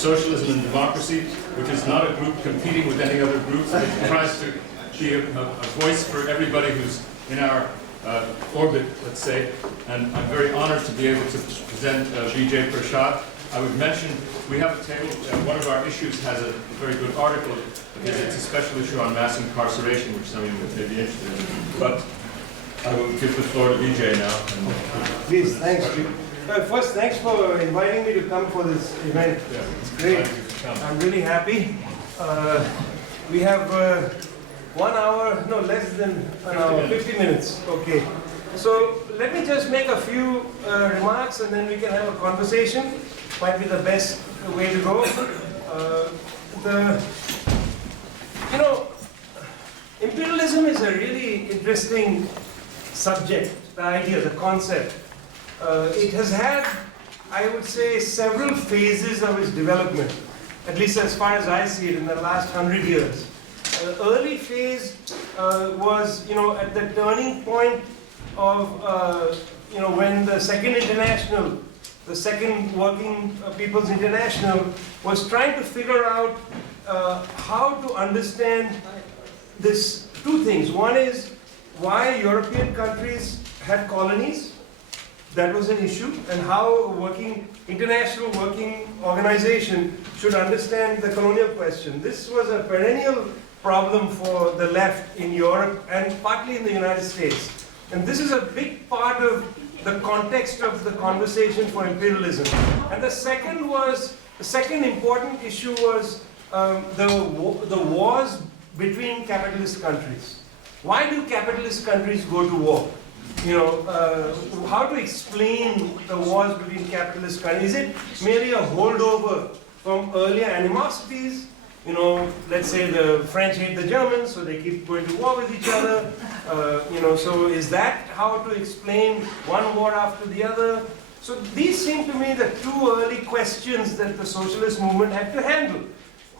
Socialism and Democracy, which is not a group competing with any other groups. It tries to be a voice for everybody who's in our orbit, let's say. And I'm very honored to be able to present Vijay Prashad. I would mention, we have a table, one of our issues has a very good article, because it's a special issue on mass incarceration, which some of you may be interested in. But I will give the floor to Vijay now. Please, thanks. First, thanks for inviting me to come for this event. Yeah, it's great. I'm really happy. We have 1 hour, no, less than an hour, 50 minutes. Okay. So let me just make a few remarks and then we can have a conversation. Might be the best way to go. Imperialism is a really interesting subject, the idea, the concept. It has had, I would say, several phases of its development, at least as far as I see it, in the last 100 years. Early phase was, at the turning point of, when the Second International, the Second Working People's International, was trying to figure out how to understand this two things. One is why European countries had colonies. That was an issue, and how international working organization should understand the colonial question. This was a perennial problem for the left in Europe and partly in the United States. And this is a big part of the context of the conversation for imperialism. And the second important issue was the wars between capitalist countries. Why do capitalist countries go to war? How to explain the wars between capitalist countries? Is it merely a holdover from earlier animosities? Let's say the French hate the Germans, so they keep going to war with each other. So is that how to explain one war after the other? So these seem to me the two early questions that the socialist movement had to handle.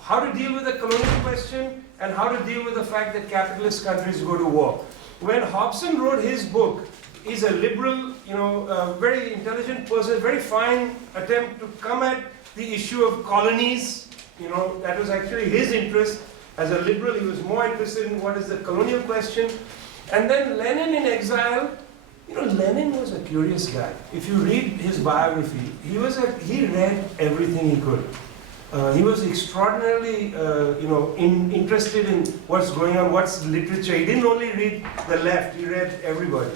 How to deal with the colonial question, and how to deal with the fact that capitalist countries go to war. When Hobson wrote his book, he's a liberal, very intelligent person, very fine attempt to come at the issue of colonies. That was actually his interest. As a liberal, he was more interested in what is the colonial question. And then Lenin in exile, Lenin was a curious guy. If you read his biography, he read everything he could. He was extraordinarily, interested in what's going on, what's literature. He didn't only read the left, he read everybody.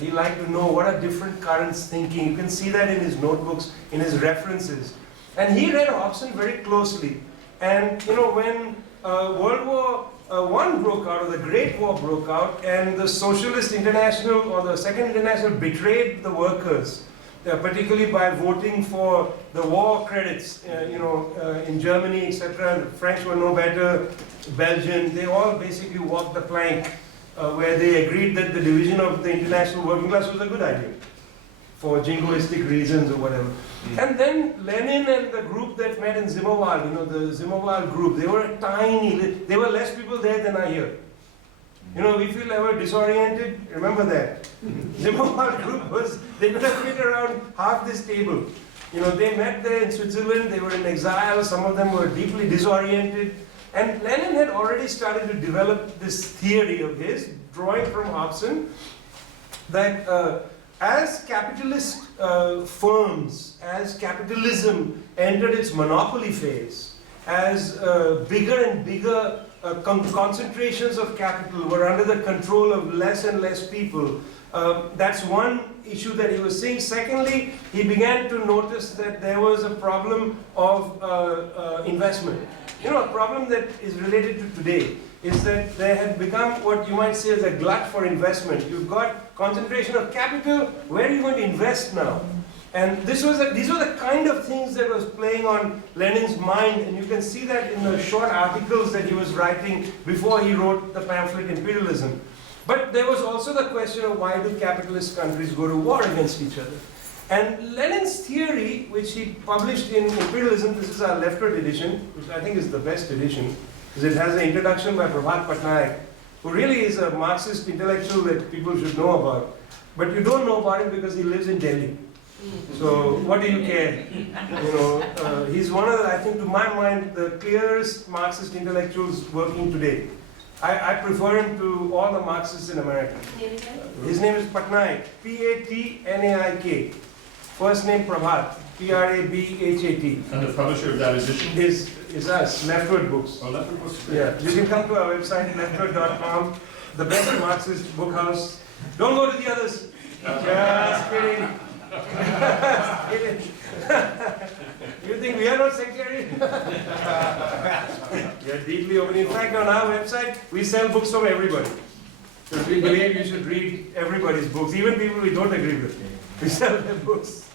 He liked to know what are different currents thinking. You can see that in his notebooks, in his references. And he read Hobson very closely. And, when World War I broke out, or the Great War broke out, and the Socialist International, or the Second International betrayed the workers, particularly by voting for the war credits, in Germany, etc. The French were no better, Belgian, they all basically walked the plank, where they agreed that the division of the international working class was a good idea, for jingoistic reasons or whatever. And then Lenin and the group that met in Zimmerwald, the Zimmerwald group, they were tiny, there were less people there than are here. If you ever disoriented, remember that. Zimmerwald group they could have fit around half this table. They met there in Switzerland, they were in exile, some of them were deeply disoriented. And Lenin had already started to develop this theory of his, drawing from Hobson, that as capitalist firms, as capitalism entered its monopoly phase, as bigger and bigger concentrations of capital were under the control of less and less people. That's one issue that he was seeing. Secondly, he began to notice that there was a problem of investment. A problem that is related to today is that there had become what you might say is a glut for investment. You've got concentration of capital, where are you going to invest now? And these were the kind of things that was playing on Lenin's mind, and you can see that in the short articles that he was writing before he wrote the pamphlet Imperialism. But there was also the question of why do capitalist countries go to war against each other? And Lenin's theory, which he published in Imperialism, this is our LeftWord edition, which I think is the best edition, because it has an introduction by Prashad Patnaik, who really is a Marxist intellectual that people should know about. But you don't know about him because he lives in Delhi. So what do you care? He's one of the, I think to my mind, the clearest Marxist intellectuals working today. I prefer him to all the Marxists in America. His name is Patnaik, P-A-T-N-A-I-K. First name Prabhat, P-R-A-B-H-A-T. And the publisher of that edition? Is us, LeftWord books. Oh, LeftWord books. Yeah, you can come to our website, leftword.com, the best Marxist book house. Don't go to the others. Just kidding. Just kidding. You think we are not sectarian? We are deeply open. In fact, on our website, we sell books from everybody. Because we believe you should read everybody's books, even people we don't agree with. We sell their books.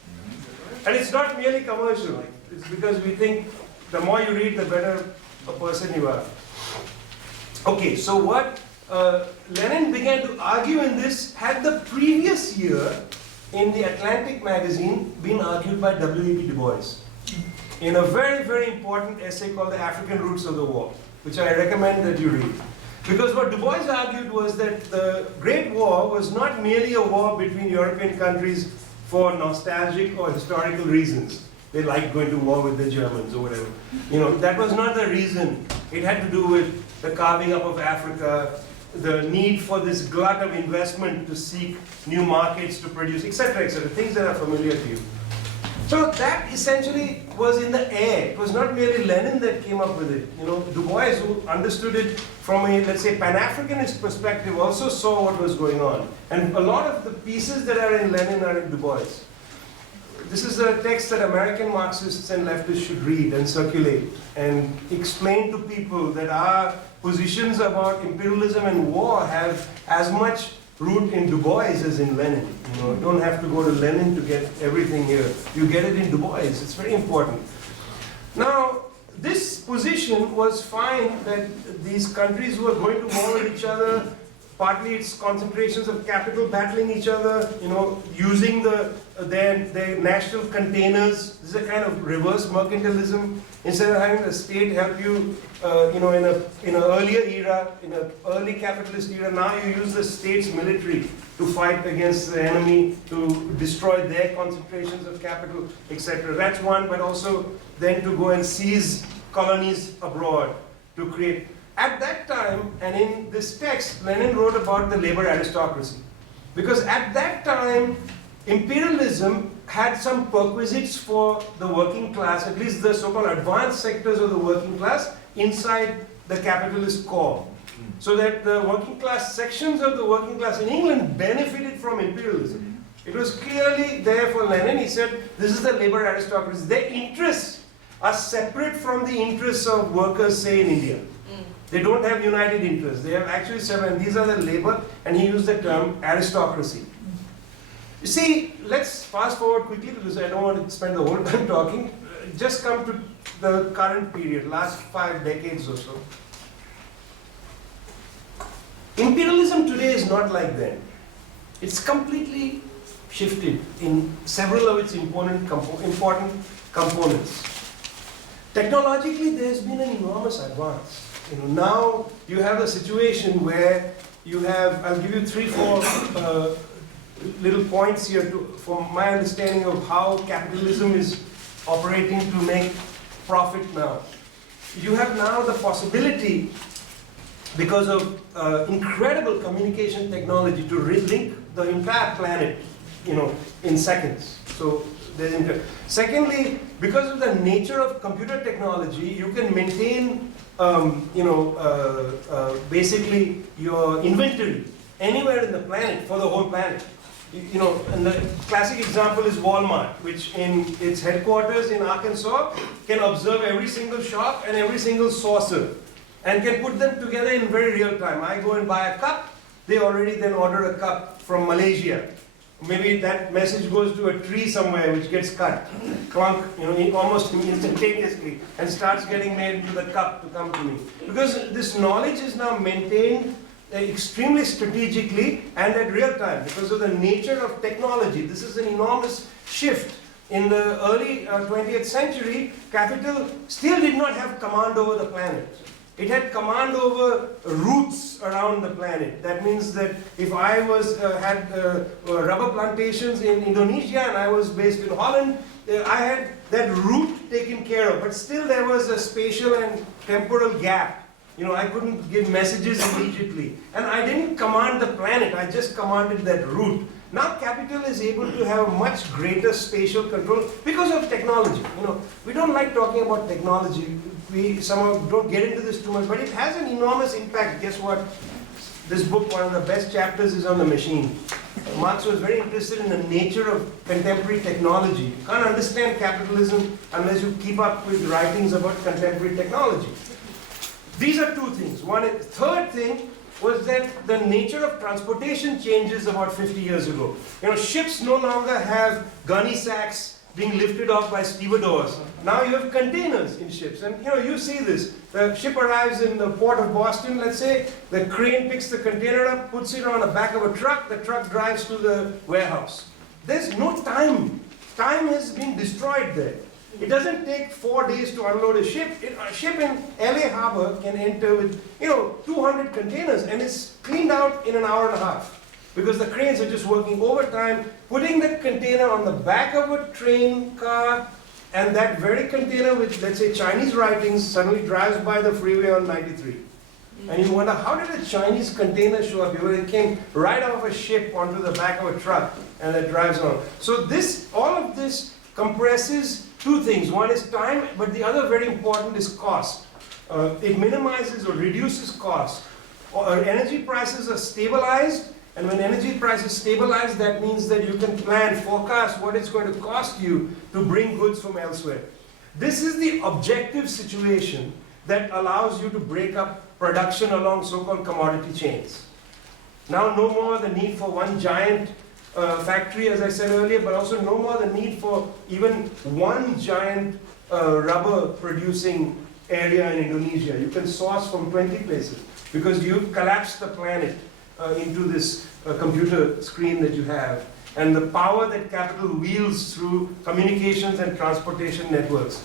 And it's not merely commercial. It's because we think the more you read, the better a person you are. Okay, so what Lenin began to argue in this had the previous year in the Atlantic magazine been argued by W.E.B. Du Bois in a very, very important essay called The African Roots of the War, which I recommend that you read. Because what Du Bois argued was that the Great War was not merely a war between European countries for nostalgic or historical reasons. They liked going to war with the Germans or whatever. That was not the reason. It had to do with the carving up of Africa, the need for this glut of investment to seek new markets to produce, etc., things that are familiar to you. So that essentially was in the air. It was not merely Lenin that came up with it. Du Bois, who understood it from a, let's say, Pan-Africanist perspective, also saw what was going on. And a lot of the pieces that are in Lenin are in Du Bois. This is a text that American Marxists and leftists should read and circulate and explain to people that our positions about imperialism and war have as much root in Du Bois as in Lenin. You don't have to go to Lenin to get everything here. You get it in Du Bois. It's very important. Now, this position was fine that these countries were going to war with each other. Partly it's concentrations of capital battling each other, using their national containers. This is a kind of reverse mercantilism. Instead of having the state help you, in an earlier era, in an early capitalist era, now you use the state's military to fight against the enemy, to destroy their concentrations of capital, etc. That's one, but also then to go and seize colonies abroad to create. At that time, and in this text, Lenin wrote about the labor aristocracy. Because at that time, imperialism had some perquisites for the working class, at least the so-called advanced sectors of the working class, inside the capitalist core. So that the working class sections of the working class in England benefited from imperialism. It was clearly there for Lenin. He said, this is the labor aristocracy. Their interests are separate from the interests of workers, say, in India. They don't have united interests. They have actually several, and these are the labor, and he used the term aristocracy. You see, let's fast forward quickly because I don't want to spend the whole time talking. Just come to the current period, last 5 decades or so. Imperialism today is not like then. It's completely shifted in several of its important components. Technologically, there's been an enormous advance. Now you have a situation where you have, I'll give you 3-4 little points here from my understanding of how capitalism is operating to make profit now. You have now the possibility, because of incredible communication technology, to relink the entire planet, in seconds. So secondly, because of the nature of computer technology, you can maintain basically your inventory anywhere in the planet for the whole planet. And the classic example is Walmart, which in its headquarters in Arkansas can observe every single shop and every single saucer and can put them together in very real time. I go and buy a cup, they already then order a cup from Malaysia. Maybe that message goes to a tree somewhere which gets cut, clunk, almost instantaneously, and starts getting made into the cup to come to me. Because this knowledge is now maintained extremely strategically and at real time because of the nature of technology. This is an enormous shift. In the early 20th century, capital still did not have command over the planet. It had command over routes around the planet. That means that if I had rubber plantations in Indonesia and I was based in Holland, I had that route taken care of. But still there was a spatial and temporal gap. I couldn't give messages immediately. And I didn't command the planet, I just commanded that route. Now capital is able to have a much greater spatial control because of technology. We don't like talking about technology. We somehow don't get into this too much, but it has an enormous impact. Guess what? This book, one of the best chapters is on the machine. Marx was very interested in the nature of contemporary technology. You can't understand capitalism unless you keep up with writings about contemporary technology. These are two things. Third thing was that the nature of transportation changes about 50 years ago. Ships no longer have gunny sacks being lifted off by stevedores. Now you have containers in ships. And you see this. The ship arrives in the port of Boston, let's say. The crane picks the container up, puts it on the back of a truck. The truck drives to the warehouse. There's no time. Time is being destroyed there. It doesn't take 4 days to unload a ship. A ship in LA Harbor can enter with 200 containers and it's cleaned out in an hour and a half. Because the cranes are just working overtime, putting that container on the back of a train car, and that very container with, let's say, Chinese writings suddenly drives by the freeway on 93. And you wonder, how did a Chinese container show up here? It came right off a ship onto the back of a truck, and it drives on. So all of this compresses two things. One is time, but the other very important is cost. It minimizes or reduces cost. Energy prices are stabilized. And when energy prices stabilize, that means that you can plan, forecast what it's going to cost you to bring goods from elsewhere. This is the objective situation that allows you to break up production along so-called commodity chains. Now no more the need for one giant factory, as I said earlier, but also no more the need for even one giant rubber producing area in Indonesia. You can source from 20 places because you've collapsed the planet into this computer screen that you have, and the power that capital wields through communications and transportation networks.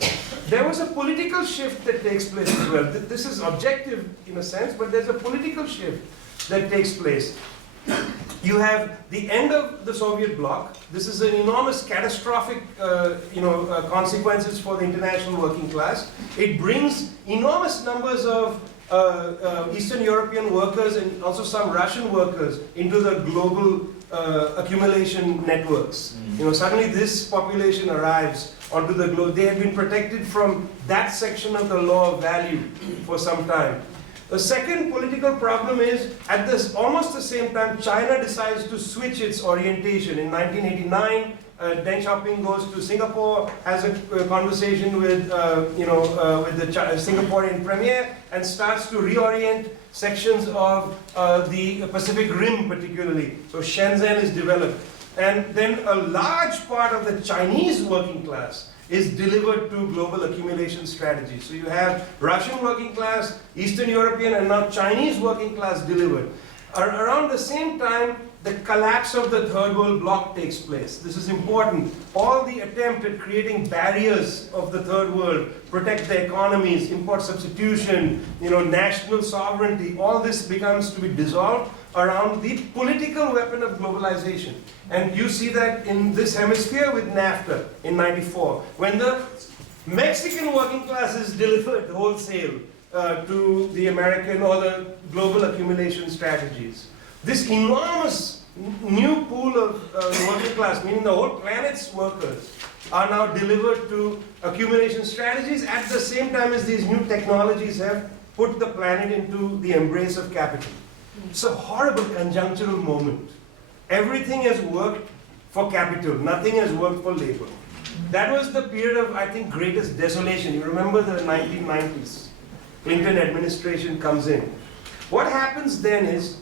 There was a political shift that takes place as well. This is objective in a sense, but there's a political shift that takes place. You have the end of the Soviet bloc. This is an enormous catastrophic consequences for the international working class. It brings enormous numbers of Eastern European workers and also some Russian workers into the global accumulation networks. Suddenly this population arrives onto the globe. They have been protected from that section of the law of value for some time. The second political problem is, at almost the same time, China decides to switch its orientation. In 1989, Deng Xiaoping goes to Singapore, has a conversation with the Singaporean premier, and starts to reorient sections of the Pacific Rim, particularly. So Shenzhen is developed, and then a large part of the Chinese working class is delivered to global accumulation strategy. So you have Russian working class, Eastern European, and now Chinese working class delivered. Around the same time, the collapse of the third world bloc takes place. This is important. All the attempt at creating barriers of the third world, protect the economies, import substitution, national sovereignty, all this becomes to be dissolved around the political weapon of globalization. And you see that in this hemisphere with NAFTA in '94, when the Mexican working class is delivered wholesale to the American or the global accumulation strategies. This enormous new pool of working class, meaning the whole planet's workers, are now delivered to accumulation strategies at the same time as these new technologies have put the planet into the embrace of capital. It's a horrible conjunctural moment. Everything has worked for capital, nothing has worked for labor. That was the period of, I think, greatest desolation. You remember the 1990s. Clinton administration comes in. What happens then is,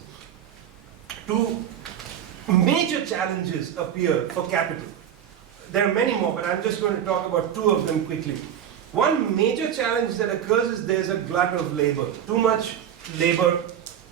two major challenges appear for capital. There are many more, but I'm just going to talk about two of them quickly. One major challenge that occurs is there's a glut of labor, too much labor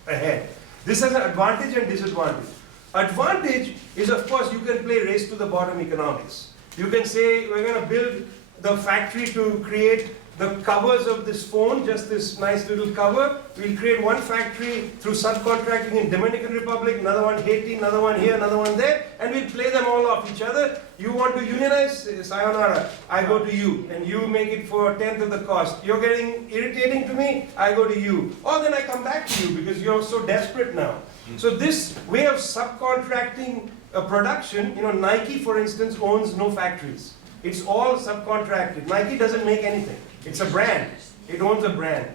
ahead. This has an advantage and disadvantage. Advantage is, of course, you can play race to the bottom economics. You can say, we're going to build the factory to create the covers of this phone, just this nice little cover. We'll create one factory through subcontracting in Dominican Republic, another one Haiti, another one here, another one there, and we'll play them all off each other. You want to unionize? Sayonara, I go to you, and you make it for a tenth of the cost. You're getting irritating to me, I go to you. Or then I come back to you because you're so desperate now. So this way of subcontracting production, Nike, for instance, owns no factories. It's all subcontracted. Nike doesn't make anything. It's a brand. It owns a brand.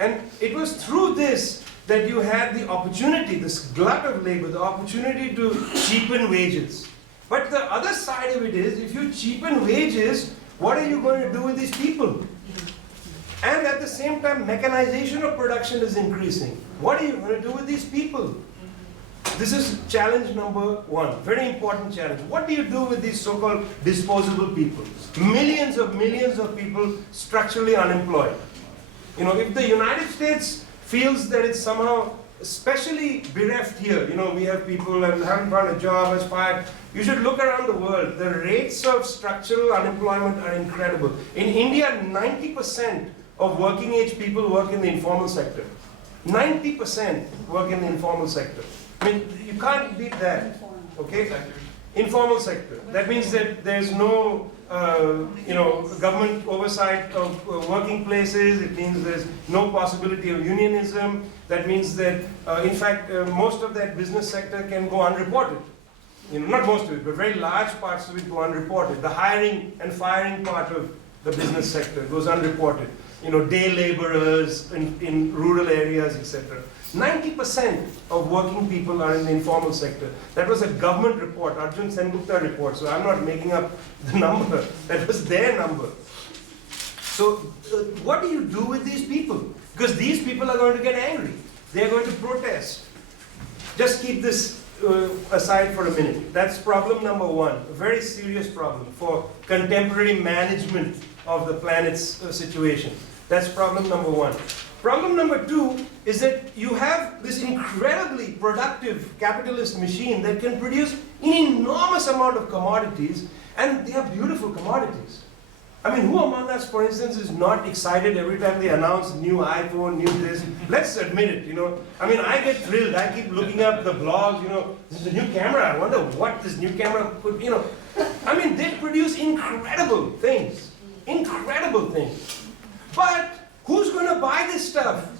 And it was through this that you had the opportunity, this glut of labor, the opportunity to cheapen wages. But the other side of it is, if you cheapen wages, what are you going to do with these people? And at the same time, mechanization of production is increasing. What are you going to do with these people? This is challenge number one, very important challenge. What do you do with these so-called disposable people? Millions of people structurally unemployed. If the United States feels that it's somehow especially bereft here, we have people that haven't found a job, has fired. You should look around the world. The rates of structural unemployment are incredible. In India, 90% of working age people work in the informal sector. 90% work in the informal sector. I mean, you can't beat that, okay? Informal sector. That means that there's no, government oversight of working places. It means there's no possibility of unionism. That means that, in fact, most of that business sector can go unreported. Not most of it, but very large parts of it go unreported. The hiring and firing part of the business sector goes unreported. Day laborers in rural areas, etc. 90% of working people are in the informal sector. That was a government report, Arjun Sengupta report, so I'm not making up the number. That was their number. So what do you do with these people? Because these people are going to get angry. They're going to protest. Just keep this aside for a minute. That's problem number one, a very serious problem for contemporary management of the planet's situation. That's problem number one. Problem number two is that you have this incredibly productive capitalist machine that can produce an enormous amount of commodities, and they are beautiful commodities. I mean, who among us, for instance, is not excited every time they announce new iPhone, new this? Let's admit it, I mean, I get thrilled. I keep looking up the blogs, this is a new camera. I wonder what this new camera could, I mean, they produce incredible things. Incredible things. But who's going to buy this stuff?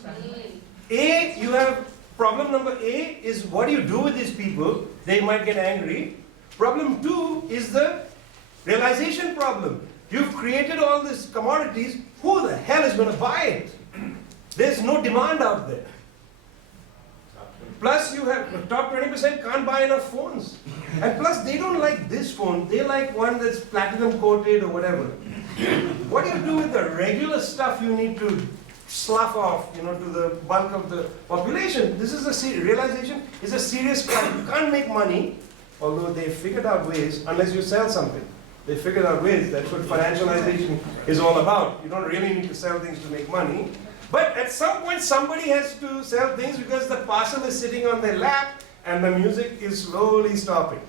You have problem number A is what do you do with these people? They might get angry. Problem two is the realization problem. You've created all these commodities. Who the hell is going to buy it? There's no demand out there. Plus you have the top 20% can't buy enough phones. And plus they don't like this phone. They like one that's platinum coated or whatever. What do you do with the regular stuff you need to slough off, to the bulk of the population? This is a realization is a serious crime. You can't make money, although they figured out ways, unless you sell something. They figured out ways. That's what financialization is all about. You don't really need to sell things to make money. But at some point, somebody has to sell things because the parcel is sitting on their lap and the music is slowly stopping.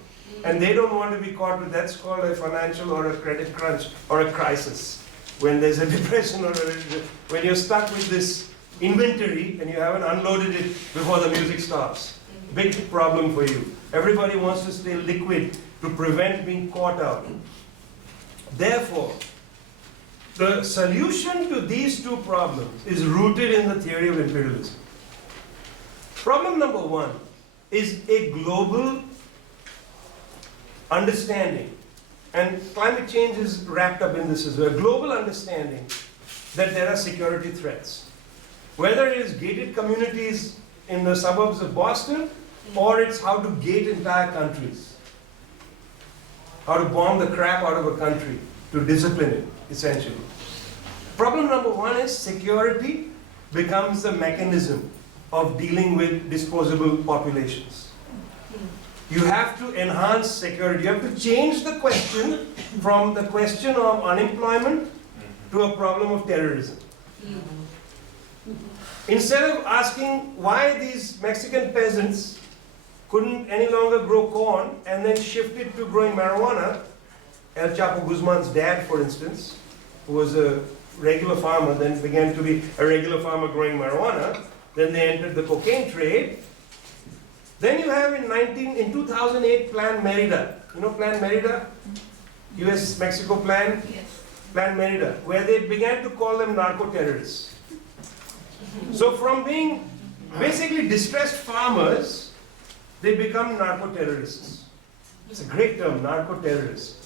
And they don't want to be caught with, that's called a financial or a credit crunch or a crisis. When there's a depression or when you're stuck with this inventory and you haven't unloaded it before the music stops. Big problem for you. Everybody wants to stay liquid to prevent being caught out. Therefore, the solution to these two problems is rooted in the theory of imperialism. Problem number one is a global understanding, and climate change is wrapped up in this as well, a global understanding that there are security threats. Whether it is gated communities in the suburbs of Boston, or it's how to gate entire countries. How to bomb the crap out of a country to discipline it, essentially. Problem number one is security becomes the mechanism of dealing with disposable populations. You have to enhance security. You have to change the question from the question of unemployment to a problem of terrorism. Instead of asking why these Mexican peasants couldn't any longer grow corn and then shifted to growing marijuana, El Chapo Guzman's dad, for instance, who was a regular farmer, then began to be a regular farmer growing marijuana. Then they entered the cocaine trade. Then you have in 2008 Plan Merida. You know Plan Merida? US-Mexico Plan? Yes. Plan Merida, where they began to call them narco-terrorists. So from being basically distressed farmers, they become narco-terrorists. It's a great term, narco-terrorist.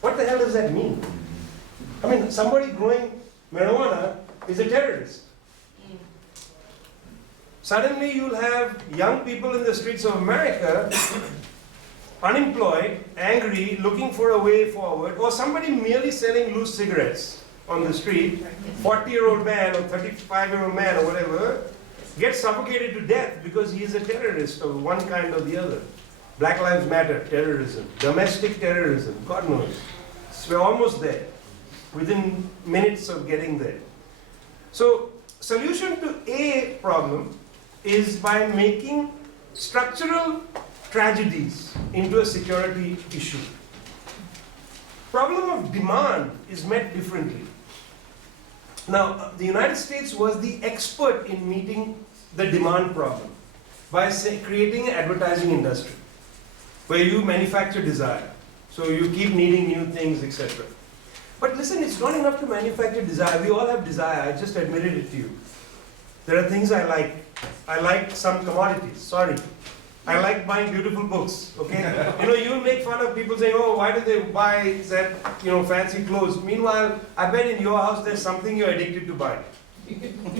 What the hell does that mean? I mean, somebody growing marijuana is a terrorist. Suddenly you'll have young people in the streets of America, unemployed, angry, looking for a way forward, or somebody merely selling loose cigarettes on the street, 40-year-old man or 35-year-old man or whatever, gets suffocated to death because he is a terrorist of one kind or the other. Black Lives Matter, terrorism, domestic terrorism, God knows. So we're almost there, within minutes of getting there. So, solution to a problem is by making structural tragedies into a security issue. Problem of demand is met differently. Now, the United States was the expert in meeting the demand problem by creating an advertising industry where you manufacture desire. So you keep needing new things, etc. But listen, it's not enough to manufacture desire. We all have desire. I just admitted it to you. There are things I like. I like some commodities. Sorry. I like buying beautiful books, okay? You know, you make fun of people saying, oh, why do they buy that, fancy clothes? Meanwhile, I bet in your house there's something you're addicted to buying.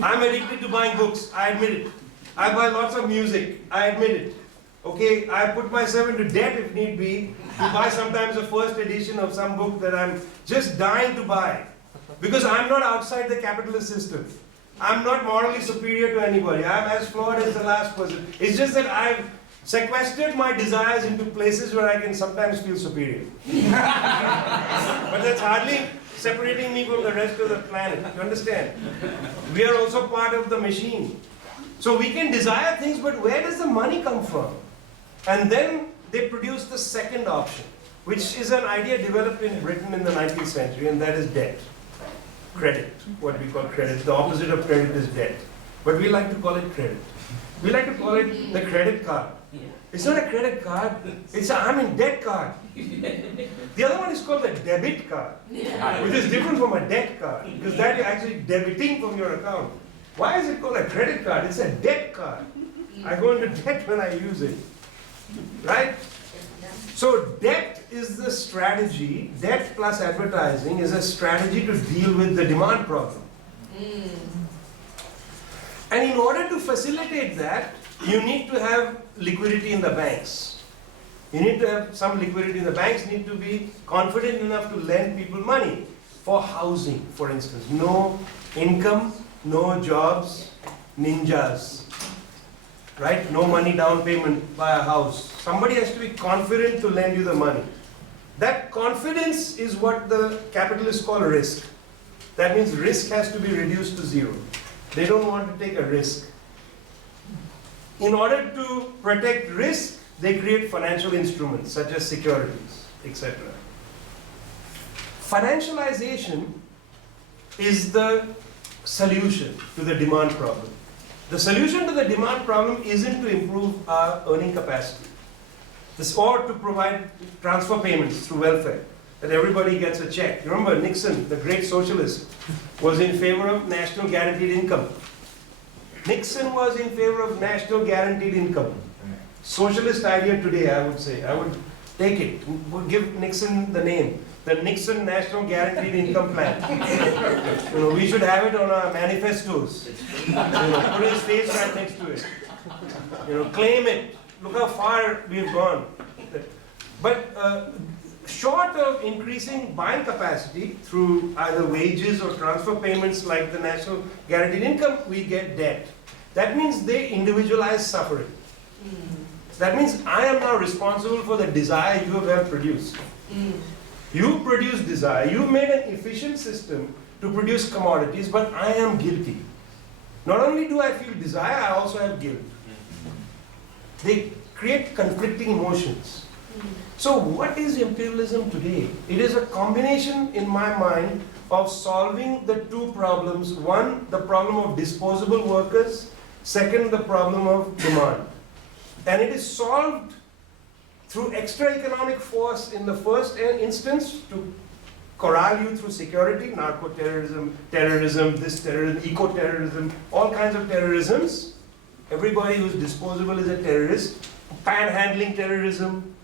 I'm addicted to buying books, I admit it. I buy lots of music, I admit it. Okay, I put myself into debt if need be to buy sometimes a first edition of some book that I'm just dying to buy. Because I'm not outside the capitalist system. I'm not morally superior to anybody. I'm as flawed as the last person. It's just that I've sequestered my desires into places where I can sometimes feel superior. But that's hardly separating me from the rest of the planet. You understand? We are also part of the machine. So we can desire things, but where does the money come from? And then they produce the second option, which is an idea developed in Britain in the 19th century, and that is debt. Credit, what we call credit. The opposite of credit is debt. But we like to call it credit. We like to call it the credit card. It's not a credit card, it's a I'm in debt card. The other one is called a debit card, which is different from a debt card, because that you're actually debiting from your account. Why is it called a credit card? It's a debt card. I go into debt when I use it, right? So debt is the strategy, debt plus advertising is a strategy to deal with the demand problem. And in order to facilitate that, you need to have liquidity in the banks. You need to have some liquidity in the banks, need to be confident enough to lend people money for housing, for instance. No income, no jobs, ninjas, right? No money down payment, buy a house. Somebody has to be confident to lend you the money. That confidence is what the capitalists call risk. That means risk has to be reduced to zero. They don't want to take a risk. In order to protect risk, they create financial instruments such as securities, etc. Financialization is the solution to the demand problem. The solution to the demand problem isn't to improve our earning capacity, or to provide transfer payments through welfare, that everybody gets a check. Remember, Nixon, the great socialist, was in favor of national guaranteed income. Nixon was in favor of national guaranteed income. Socialist idea today, I would say. I would take it. We'll give Nixon the name. The Nixon National Guaranteed Income Plan. We should have it on our manifestos. Put his face right next to it. Claim it. Look how far we've gone. But short of increasing buying capacity through either wages or transfer payments like the national guaranteed income, we get debt. That means they individualize suffering. That means I am now responsible for the desire you have helped produce. You produce desire. You made an efficient system to produce commodities, but I am guilty. Not only do I feel desire, I also have guilt. They create conflicting emotions. So what is imperialism today? It is a combination, in my mind, of solving the two problems. One, the problem of disposable workers. Second, the problem of demand. And it is solved through extra economic force in the first instance to corral you through security, narco-terrorism, terrorism, this terrorism, eco-terrorism, all kinds of terrorisms. Everybody who's disposable is a terrorist. Panhandling terrorism.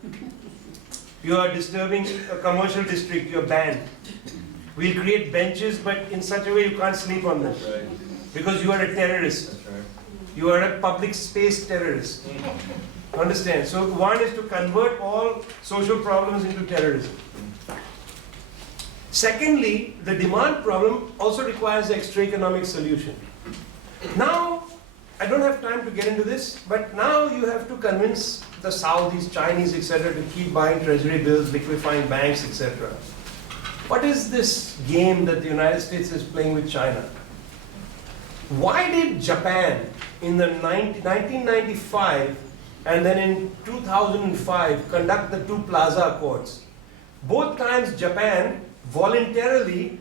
You are disturbing a commercial district, you're banned. We'll create benches, but in such a way you can't sleep on them. That's right. Because you are a terrorist. That's right. You are a public space terrorist. Understand? So one is to convert all social problems into terrorism. Secondly, the demand problem also requires an extra economic solution. Now, I don't have time to get into this, but now you have to convince the Saudis, Chinese, etc. to keep buying treasury bills, liquefying banks, etc. What is this game that the United States is playing with China? Why did Japan in the 1995 and then in 2005 conduct the two Plaza Accords? Both times Japan voluntarily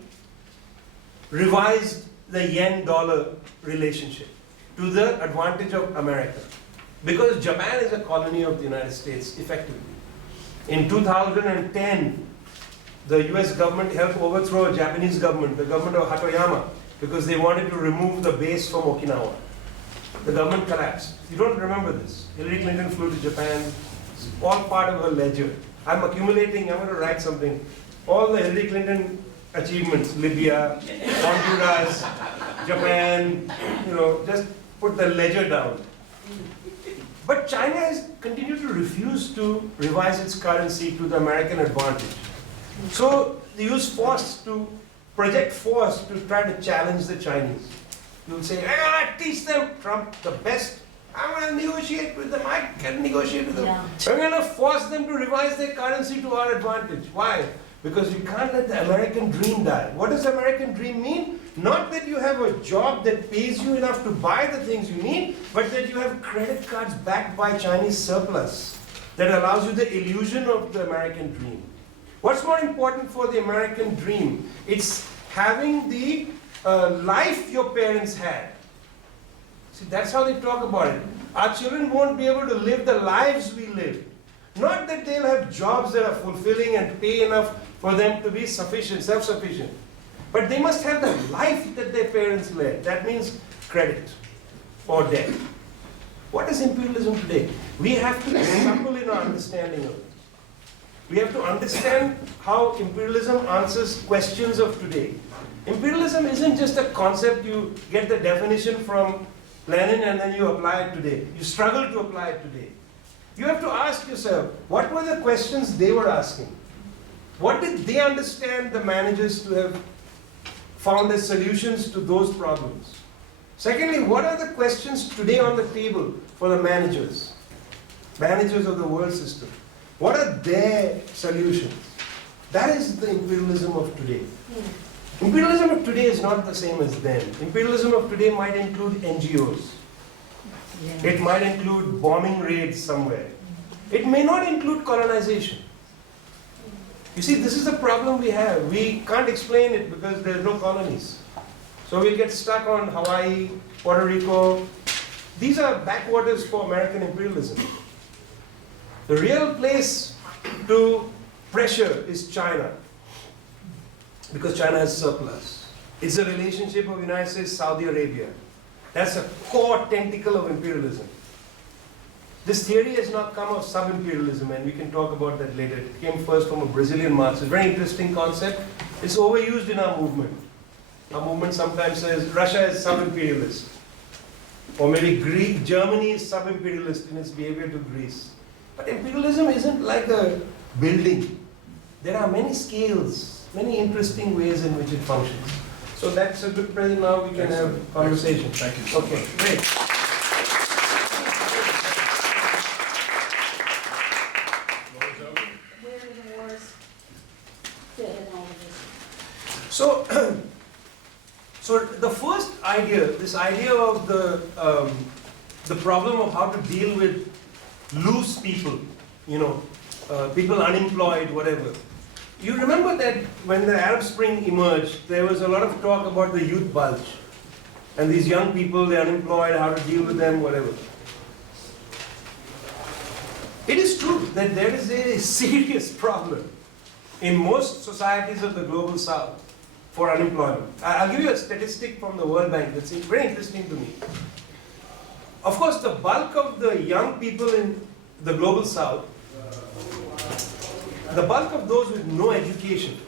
revised the yen-dollar relationship to the advantage of America. Because Japan is a colony of the United States, effectively. In 2010, the US government helped overthrow a Japanese government, the government of Hatoyama, because they wanted to remove the base from Okinawa. The government collapsed. You don't remember this. Hillary Clinton flew to Japan. It's all part of her ledger. I'm accumulating, I'm going to write something. All the Hillary Clinton achievements, Libya, Honduras, Japan, just put the ledger down. But China has continued to refuse to revise its currency to the American advantage. So they use force to project force to try to challenge the Chinese. You'll say, I teach them, Trump, the best. I'm going to negotiate with them. I can negotiate with them. Yeah. I'm going to force them to revise their currency to our advantage. Why? Because you can't let the American dream die. What does American dream mean? Not that you have a job that pays you enough to buy the things you need, but that you have credit cards backed by Chinese surplus that allows you the illusion of the American dream. What's more important for the American dream? It's having the life your parents had. See, that's how they talk about it. Our children won't be able to live the lives we live. Not that they'll have jobs that are fulfilling and pay enough for them to be sufficient, self-sufficient. But they must have the life that their parents led. That means credit or debt. What is imperialism today? We have to be supple in our understanding of it. We have to understand how imperialism answers questions of today. Imperialism isn't just a concept you get the definition from Lenin and then you apply it today. You struggle to apply it today. You have to ask yourself, what were the questions they were asking? What did they understand the managers to have found as solutions to those problems? Secondly, what are the questions today on the table for the managers of the world system? What are their solutions? That is the imperialism of today. Imperialism of today is not the same as then. Imperialism of today might include NGOs. Yeah. It might include bombing raids somewhere. It may not include colonization. You see, this is the problem we have. We can't explain it because there are no colonies. So we'll get stuck on Hawaii, Puerto Rico. These are backwaters for American imperialism. The real place to pressure is China, because China has surplus. It's a relationship of United States, Saudi Arabia. That's a core tentacle of imperialism. This theory has not come of sub-imperialism, and we can talk about that later. It came first from a Brazilian Marxist. Very interesting concept. It's overused in our movement. Our movement sometimes says Russia is sub-imperialist. Or maybe Germany is sub-imperialist in its behavior to Greece. But imperialism isn't like a building. There are many scales, many interesting ways in which it functions. So that's a good present. Now we can have conversation. Thank you so Okay, much. great. Where do the wars fit in all of this? So the first idea, this idea of the problem of how to deal with loose people, people unemployed, whatever. you remember that when the Arab Spring emerged, there was a lot of talk about the youth bulge. And these young people, they're unemployed, how to deal with them, whatever. It is true that there is a serious problem in most societies of the global south for unemployment. I'll give you a statistic from the World Bank that's very interesting to me. Of course, the bulk of the young people in the global south, the bulk of those with no education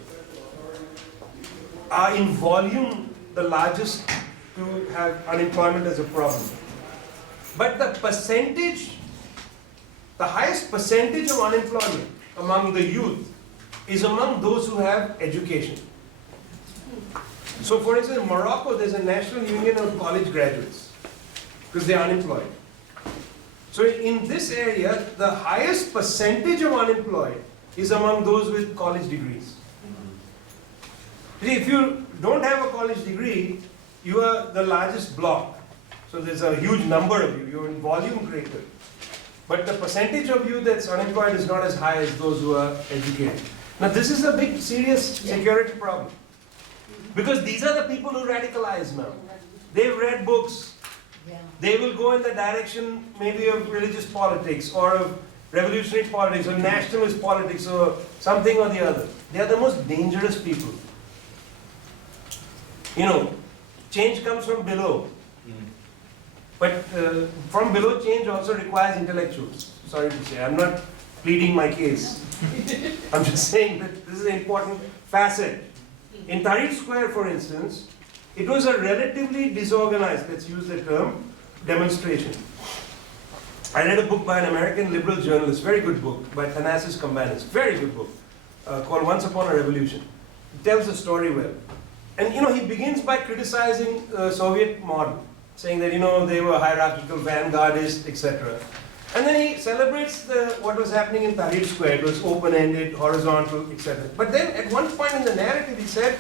are in volume the largest to have unemployment as a problem. But the percentage, the highest percentage of unemployment among the youth is among those who have education. So for instance, in Morocco, there's a national union of college graduates because they're unemployed. So in this area, the highest percentage of unemployed is among those with college degrees. See, if you don't have a college degree, you are the largest block. So there's a huge number of you, you're in volume greater. But the percentage of you that's unemployed is not as high as those who are educated. Now this is a big, serious security problem. Because these are the people who radicalize now. They've read books. They will go in the direction maybe of religious politics or of revolutionary politics or nationalist politics or something or the other. They are the most dangerous people. You know, change comes from below. But from below change also requires intellectuals. Sorry to say, I'm not pleading my case. I'm just saying that this is an important facet. In Tahrir Square, for instance, it was a relatively disorganized, let's use the term, demonstration. I read a book by an American liberal journalist, very good book, by Thanasis Cambanis, very good book, called Once Upon a Revolution. It tells the story well. And you know, he begins by criticizing the Soviet model, saying that, you know, they were hierarchical, vanguardist, etc. And then he celebrates what was happening in Tahrir Square. It was open-ended, horizontal, etc. But then at one point in the narrative he said,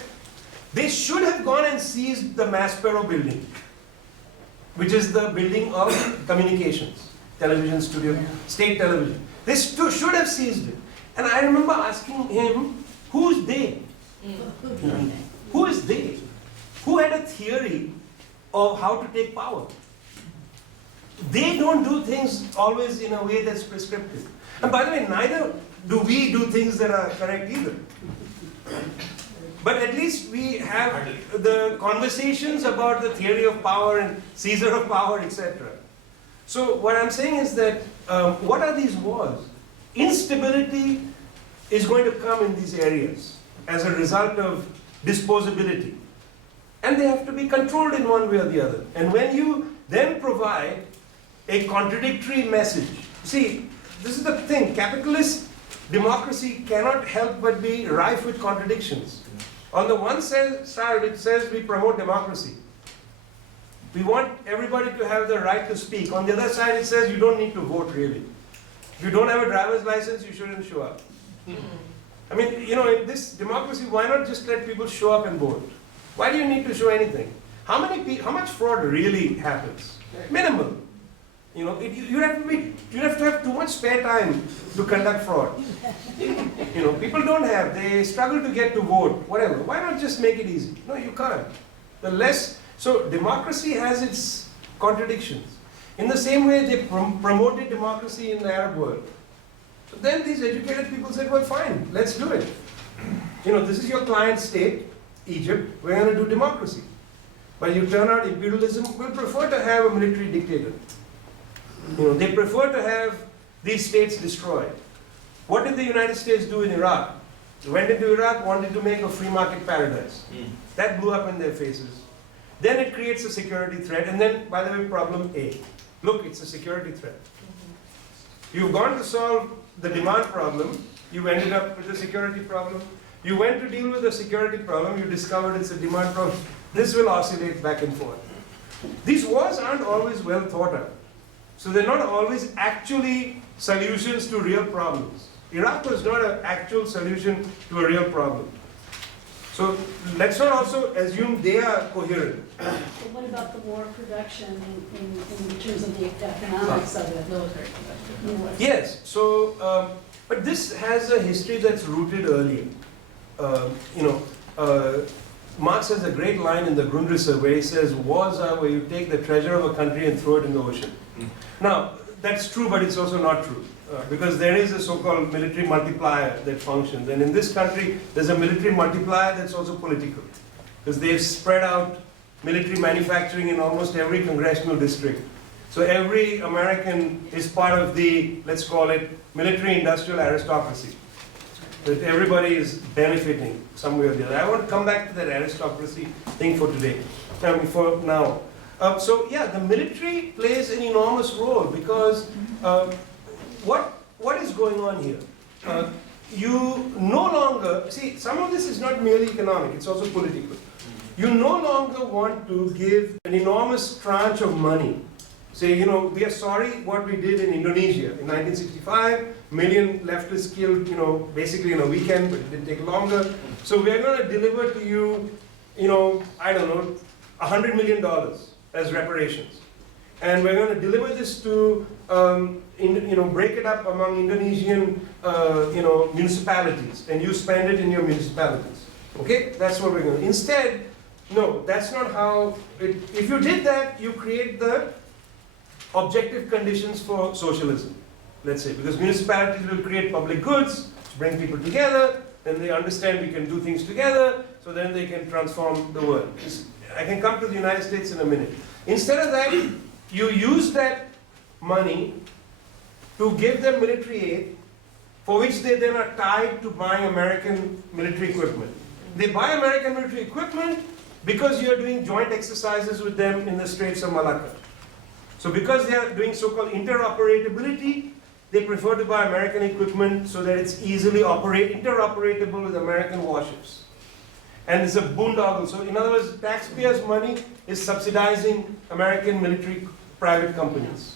they should have gone and seized the Maspero building, which is the building of communications, television studio, state television. They should have seized it. And I remember asking him, who's they? Who is they? Who had a theory of how to take power? They don't do things always in a way that's prescriptive. And by the way, neither do we do things that are correct either. But at least we have the conversations about the theory of power and Caesar of power, etc. So what I'm saying is that, what are these wars? Instability is going to come in these areas as a result of disposability. And they have to be controlled in one way or the other. And when you then provide a contradictory message, see, this is the thing, capitalist democracy cannot help but be rife with contradictions. On the one side, it says we promote democracy. We want everybody to have the right to speak. On the other side, it says you don't need to vote, really. If you don't have a driver's license, you shouldn't show up. I mean, you know, in this democracy, why not just let people show up and vote? Why do you need to show anything? How much fraud really happens? Minimal. You know, you have to have too much spare time to conduct fraud. You know, people don't have, they struggle to get to vote, whatever. Why not just make it easy? No, you can't. So democracy has its contradictions. In the same way they promoted democracy in the Arab world. So then these educated people said, well fine, let's do it. You know, this is your client state, Egypt, we're going to do democracy. But you turn out imperialism will prefer to have a military dictator. You know, they prefer to have these states destroyed. What did the United States do in Iraq? They went into Iraq, wanted to make a free market paradise. That blew up in their faces. Then it creates a security threat, and then, by the way, problem A. Look, it's a security threat. You've gone to solve the demand problem, you ended up with a security problem. You went to deal with the security problem, you discovered it's a demand problem. This will oscillate back and forth. These wars aren't always well thought out. So they're not always actually solutions to real problems. Iraq was not an actual solution to a real problem. So let's not also assume they are coherent. But what about the war production in terms of the economics of it? Yes, so, but this has a history that's rooted earlier. you know, Marx has a great line in the Grundrisse where he says, wars are where you take the treasure of a country and throw it in the ocean. Now, that's true, but it's also not true. Because there is a so-called military multiplier that functions. And in this country, there's a military multiplier that's also political. Because they've spread out military manufacturing in almost every congressional district. So every American is part of the, let's call it, military-industrial aristocracy. That everybody is benefiting some way or the other. I want to come back to that aristocracy thing for today, for now. So yeah, the military plays an enormous role because what is going on here? You no longer, see, some of this is not merely economic, it's also political. You no longer want to give an enormous tranche of money. Say, you know, we are sorry what we did in Indonesia in 1965, million leftists killed, you know, basically in a weekend, but it didn't take longer. So we are going to deliver to you, you know, I don't know, $100 million as reparations. And we're going to deliver this to, you know, break it up among Indonesian, you know, municipalities, and you spend it in your municipalities. Okay, that's what we're going to. Instead, no, that's not how. If you did that, you create the objective conditions for socialism. Let's say, because municipalities will create public goods to bring people together, then they understand we can do things together, so then they can transform the world. I can come to the United States in a minute. Instead of that, you use that money to give them military aid, for which they then are tied to buying American military equipment. They buy American military equipment because you are doing joint exercises with them in the Straits of Malacca. So because they are doing so-called interoperability, they prefer to buy American equipment so that it's easily interoperable with American warships. And it's a boondoggle. So in other words, taxpayers' money is subsidizing American military private companies.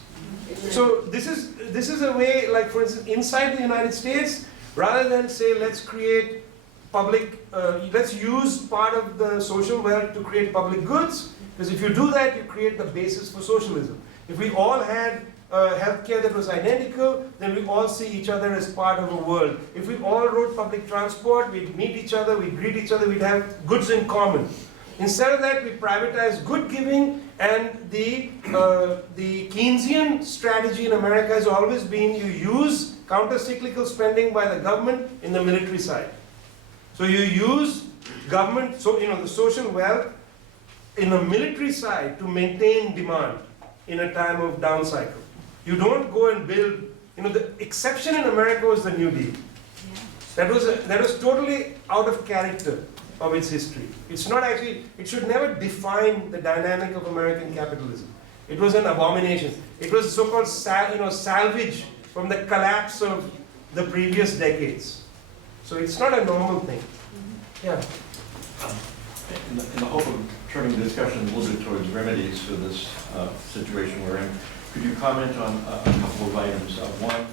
So this is a way, like for instance, inside the United States, rather than say, let's create public, let's use part of the social wealth to create public goods, because if you do that, you create the basis for socialism. If we all had healthcare that was identical, then we all see each other as part of a world. If we all rode public transport, we'd meet each other, we'd greet each other, we'd have goods in common. Instead of that, we privatize good giving, and the Keynesian strategy in America has always been you use counter-cyclical spending by the government in the military side. So you use government, so you know, the social wealth in the military side to maintain demand in a time of down cycle. You don't go and build, you know, the exception in America was the New Deal. That was totally out of character of its history. It's not actually, it should never define the dynamic of American capitalism. It was an abomination. It was so-called salvage from the collapse of the previous decades. So it's not a normal thing. Yeah. In the hope of turning the discussion a little bit towards remedies for this situation we're in, could you comment on a couple of items? One,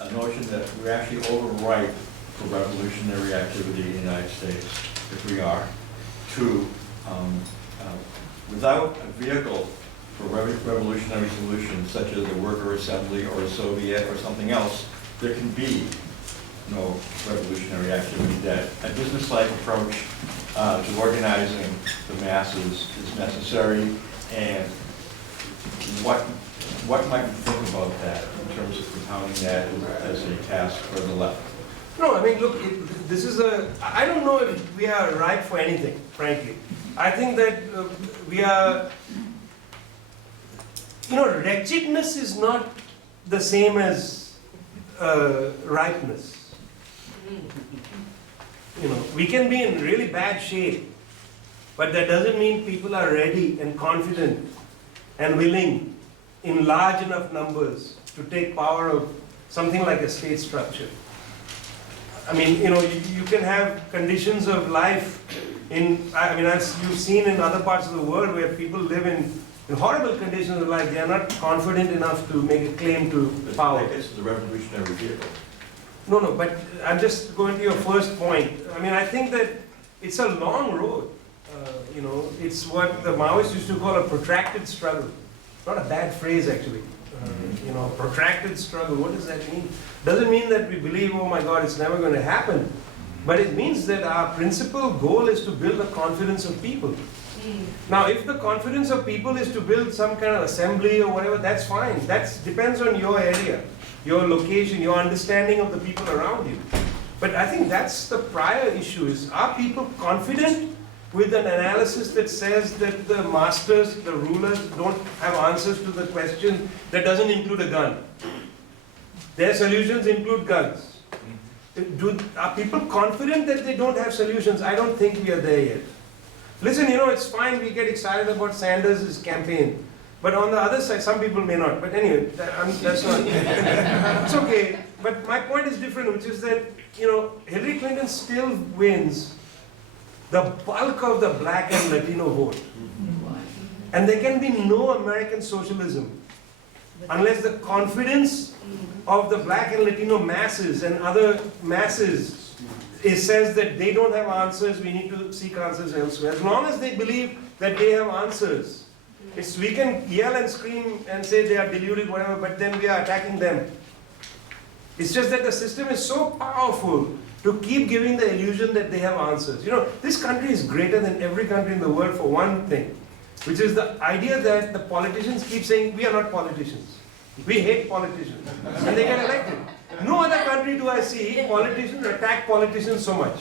a notion that we're actually overripe for revolutionary activity in the United States, if we are. Two, without a vehicle for revolutionary solutions, such as a worker assembly or a Soviet or something else, there can be no revolutionary activity. That a business-like approach to organizing the masses is necessary, and what might you think about that in terms of propounding that as a task for the left? No, I mean, look, this is I don't know if we are ripe for anything, frankly. I think that we are, you know, wretchedness is not the same as ripeness. You know, we can be in really bad shape, but that doesn't mean people are ready and confident and willing in large enough numbers to take power of something like a state structure. I mean, you know, you can have conditions of life as you've seen in other parts of the world where people live in horrible conditions of life. They are not confident enough to make a claim to power. This is a revolutionary vehicle. No, but I'm just going to your first point. I mean, I think that it's a long road. You know, it's what the Maoists used to call a protracted struggle. Not a bad phrase, actually. You know, protracted struggle, what does that mean? Doesn't mean that we believe, oh my God, it's never going to happen. But it means that our principal goal is to build the confidence of people. Now, if the confidence of people is to build some kind of assembly or whatever, that's fine. That depends on your area, your location, your understanding of the people around you. But I think that's the prior issue is, are people confident with an analysis that says that the masters, the rulers, don't have answers to the question that doesn't include a gun? Their solutions include guns. Are people confident that they don't have solutions? I don't think we are there yet. Listen, it's fine, we get excited about Sanders' campaign. But on the other side, some people may not. But anyway, that's not. It's okay. But my point is different, which is that, Hillary Clinton still wins the bulk of the black and Latino vote. And there can be no American socialism unless the confidence of the black and Latino masses and other masses says that they don't have answers, we need to seek answers elsewhere. As long as they believe that they have answers, we can yell and scream and say they are deluded, whatever, but then we are attacking them. It's just that the system is so powerful to keep giving the illusion that they have answers. This country is greater than every country in the world for one thing, which is the idea that the politicians keep saying, we are not politicians. We hate politicians. And they get elected. No other country do I see politicians attack politicians so much.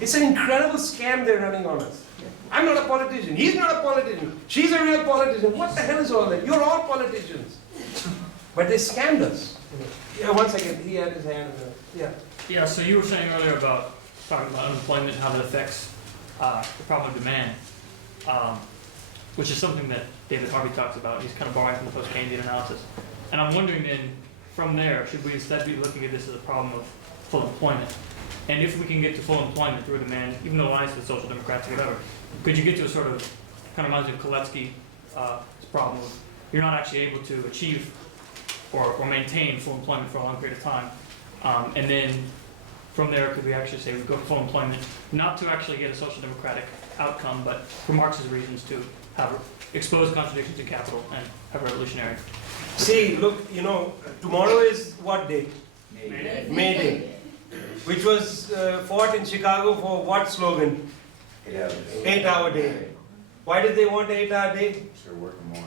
It's an incredible scam they're running on us. I'm not a politician. He's not a politician. She's a real politician. What the hell is all that? You're all politicians. But they scammed us. Yeah, one second. He had his hand. Yeah. Yeah, so you were saying earlier about talking about unemployment, how that affects the problem of demand, which is something that David Harvey talks about. He's kind of borrowing from the post-Keynesian analysis. And I'm wondering then, from there, should we instead be looking at this as a problem of full employment? And if we can get to full employment through demand, even though it's the Social Democrats or whatever, could you get to a sort of, kind of reminds me of Koletsky's problem of you're not actually able to achieve or maintain full employment for a long period of time. And then from there, could we actually say we go for full employment, not to actually get a social democratic outcome, but for Marx's reasons to have expose contradictions in capital and have revolutionary. See, look, tomorrow is what day? May Day. Which was fought in Chicago for what slogan? 8-hour day. Why did they want an 8-hour day? Because they're working more.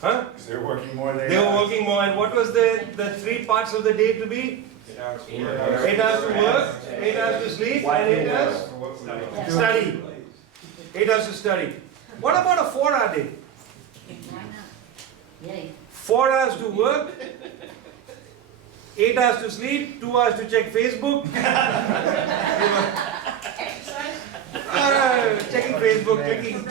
Huh? Because they're working more. They were working more, and what was the 3 parts of the day to be? 8 hours to 8 hours to work, 8 hours to sleep, and 8 hours to study. 8 hours to study. What about a 4-hour day? Why not? Yay. 4 hours to work, 8 hours to sleep, 2 hours to check Facebook. Checking Facebook, checking.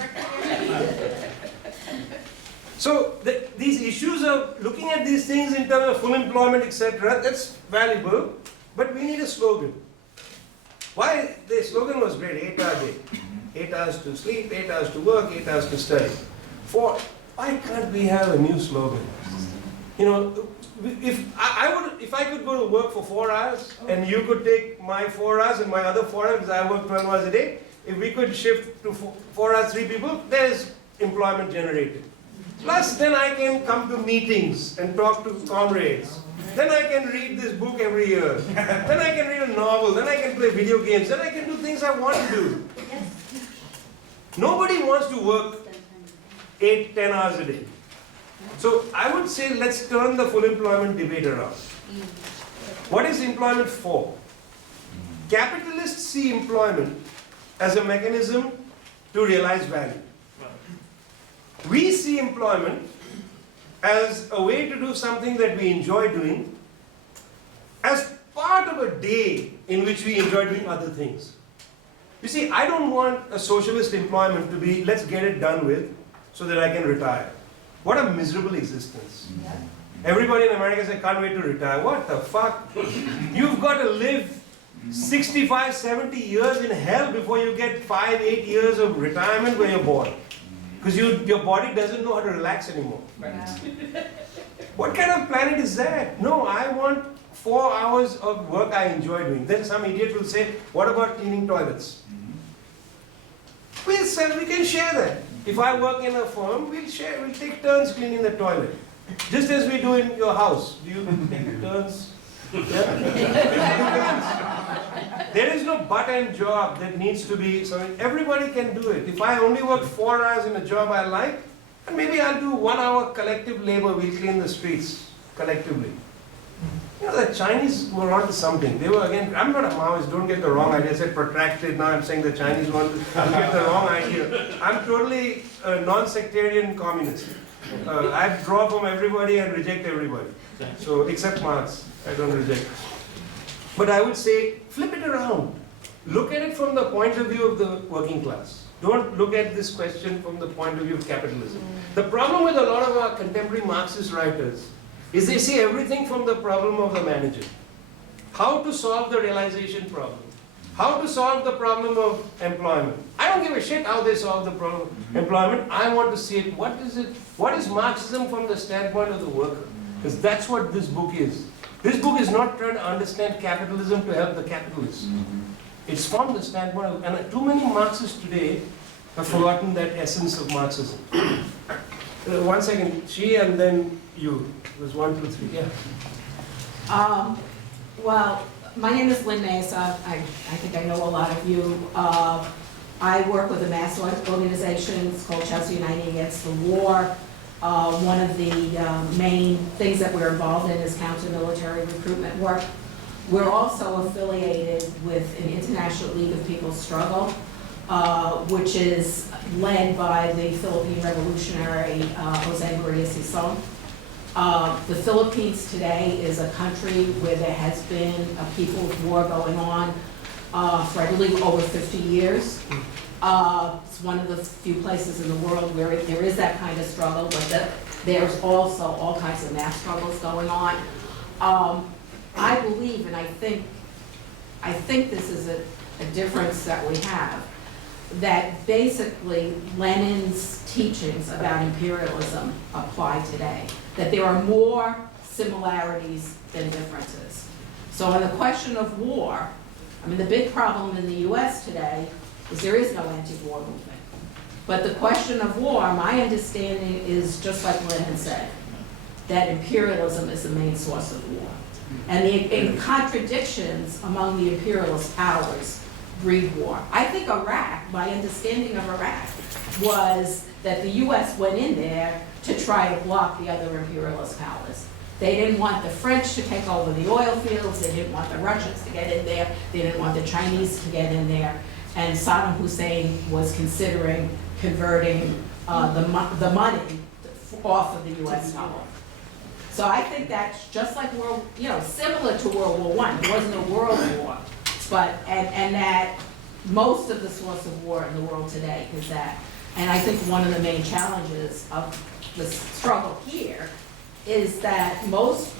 So these issues of looking at these things in terms of full employment, etc., that's valuable, but we need a slogan. Why? The slogan was great, 8-hour day. 8 hours to sleep, 8 hours to work, 8 hours to study. Why can't we have a new slogan? If I could go to work for 4 hours, and you could take my 4 hours and my other 4 hours, because I work 12 hours a day, if we could shift to 4 hours, 3 people, there's employment generated. Plus, then I can come to meetings and talk to comrades. Then I can read this book every year. Then I can read a novel. Then I can play video games. Then I can do things I want to do. Nobody wants to work 8-10 hours a day. So I would say let's turn the full employment debate around. What is employment for? Capitalists see employment as a mechanism to realize value. We see employment as a way to do something that we enjoy doing, as part of a day in which we enjoy doing other things. You see, I don't want a socialist employment to be, let's get it done with so that I can retire. What a miserable existence. Everybody in America says, can't wait to retire. What the fuck? You've got to live 65, 70 years in hell before you get 5, 8 years of retirement when you're bored. Because your body doesn't know how to relax anymore. What kind of planet is that? No, I want 4 hours of work I enjoy doing. Then some idiot will say, what about cleaning toilets? We can share that. If I work in a firm, we'll take turns cleaning the toilet. Just as we do in your house. Do you take turns? Yeah? There is no but-and job that needs to be, so everybody can do it. If I only work 4 hours in a job I like, and maybe I'll do 1 hour collective labor, we'll clean the streets collectively. You know, the Chinese were onto something. They were, again, I'm not a Maoist, don't get the wrong idea. I said protracted, now I'm saying the Chinese want to get the wrong idea. I'm totally a non-sectarian communist. I draw from everybody and reject everybody. So, except Marx, I don't reject. But I would say, flip it around. Look at it from the point of view of the working class. Don't look at this question from the point of view of capitalism. The problem with a lot of our contemporary Marxist writers is they see everything from the problem of the manager. How to solve the realization problem. How to solve the problem of employment. I don't give a shit how they solve the problem of employment. I want to see it. What is Marxism from the standpoint of the worker? Because that's what this book is. This book is not trying to understand capitalism to help the capitalists. It's from the standpoint of, and too many Marxists today have forgotten that essence of Marxism. 1 second, she and then you. It was 1, 2, 3, yeah. Well, my name is Lynn Mesa. I think I know a lot of you. I work with a mass organization. It's called Chelsea Uniting Against the War. One of the main things that we're involved in is counter-military recruitment work. We're also affiliated with an International League of People's Struggle, which is led by the Philippine revolutionary Jose Maria Sison. The Philippines today is a country where there has been a people's war going on for, I believe, over 50 years. It's one of the few places in the world where there is that kind of struggle, but there's also all kinds of mass struggles going on. I believe, and I think this is a difference that we have, that basically Lenin's teachings about imperialism apply today. That there are more similarities than differences. So on the question of war, I mean, the big problem in the US today is there is no anti-war movement. But the question of war, my understanding is just like Lenin said, that imperialism is the main source of war. And the contradictions among the imperialist powers breed war. I think Iraq, my understanding of Iraq, was that the US went in there to try to block the other imperialist powers. They didn't want the French to take over the oil fields, they didn't want the Russians to get in there, they didn't want the Chinese to get in there, and Saddam Hussein was considering converting the money off of the US dollar. So I think that's just like similar to World War I. It wasn't a world war, but and that most of the source of war in the world today is that. And I think one of the main challenges of the struggle here is that most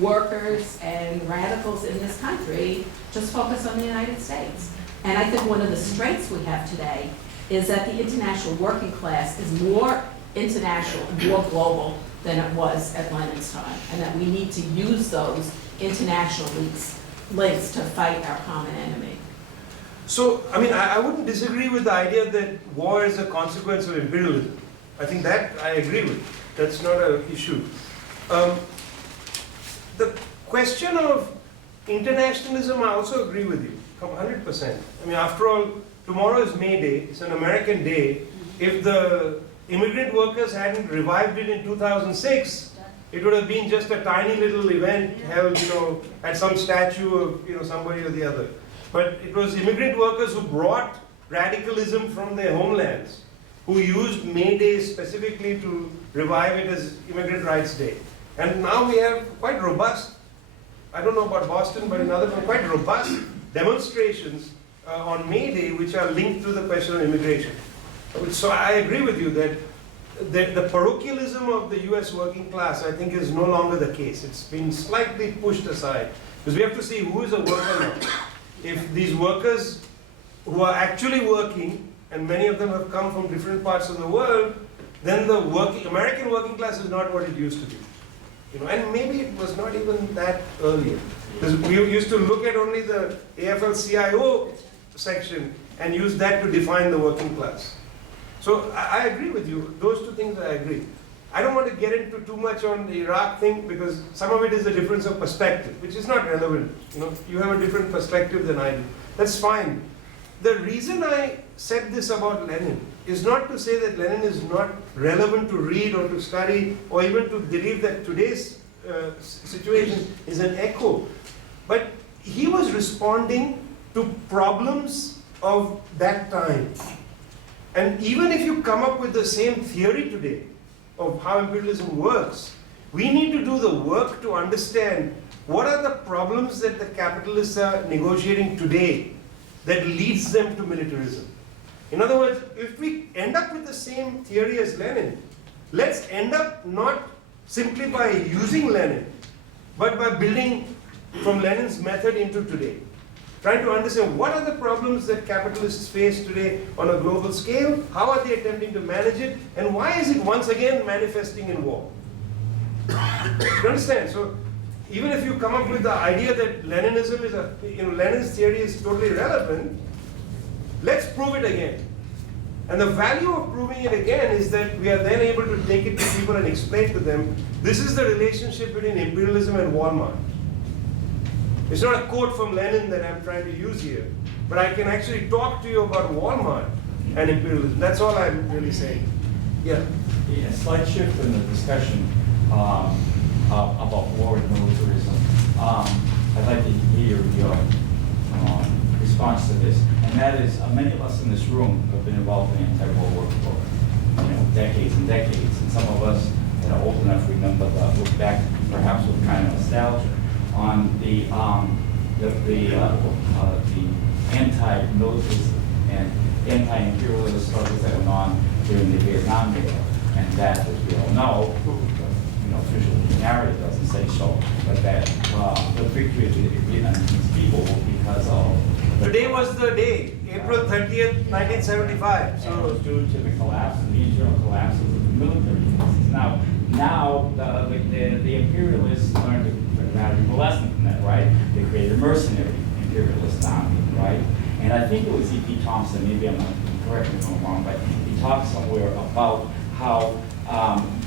workers and radicals in this country just focus on the United States. And I think one of the strengths we have today is that the international working class is more international and more global than it was at Lenin's time, and that we need to use those international links to fight our common enemy. So, I mean, I wouldn't disagree with the idea that war is a consequence of imperialism. I think that I agree with. That's not an issue. The question of internationalism, I also agree with you, 100%. I mean, after all, tomorrow is May Day. It's an American day. If the immigrant workers hadn't revived it in 2006, it would have been just a tiny little event held, at some statue of, somebody or the other. But it was immigrant workers who brought radicalism from their homelands, who used May Day specifically to revive it as Immigrant Rights Day. And now we have quite robust, I don't know about Boston, but in other quite robust demonstrations on May Day which are linked to the question of immigration. So I agree with you that the parochialism of the US working class, I think, is no longer the case. It's been slightly pushed aside. Because we have to see who is a worker now. If these workers who are actually working, and many of them have come from different parts of the world, then the American working class is not what it used to be. And maybe it was not even that earlier. Because we used to look at only the AFL-CIO section and use that to define the working class. So I agree with you. Those two things I agree. I don't want to get into too much on the Iraq thing because some of it is a difference of perspective, which is not relevant. You know, you have a different perspective than I do. That's fine. The reason I said this about Lenin is not to say that Lenin is not relevant to read or to study or even to believe that today's situation is an echo. But he was responding to problems of that time. And even if you come up with the same theory today of how imperialism works, we need to do the work to understand what are the problems that the capitalists are negotiating today that leads them to militarism. In other words, if we end up with the same theory as Lenin, let's end up not simply by using Lenin, but by building from Lenin's method into today. Trying to understand what are the problems that capitalists face today on a global scale, how are they attempting to manage it, and why is it once again manifesting in war? You understand? So even if you come up with the idea that Leninism is Lenin's theory is totally irrelevant, let's prove it again. And the value of proving it again is that we are then able to take it to people and explain to them, this is the relationship between imperialism and Walmart. It's not a quote from Lenin that I'm trying to use here, but I can actually talk to you about Walmart and imperialism. That's all I'm really saying. Yeah. A slight shift in the discussion about war and militarism. I'd like to hear your response to this, and that is many of us in this room have been involved in the anti-war work for decades and decades, and some of us that are old enough remember look back perhaps with kind of nostalgia on the anti-militarist and anti-imperialist struggles that went on during the Vietnam War, and that, as we all know, official narrative doesn't say so, but that the victory of the Vietnamese people was because of Today was the day, April 30th, 1975. So it was due to the collapse, the internal collapse of the military forces. Now the imperialists learned a valuable lesson from that, right? They created a mercenary imperialist army, right? And I think it was E.P. Thompson, maybe I'm not correct me if I'm wrong, but he talked somewhere about how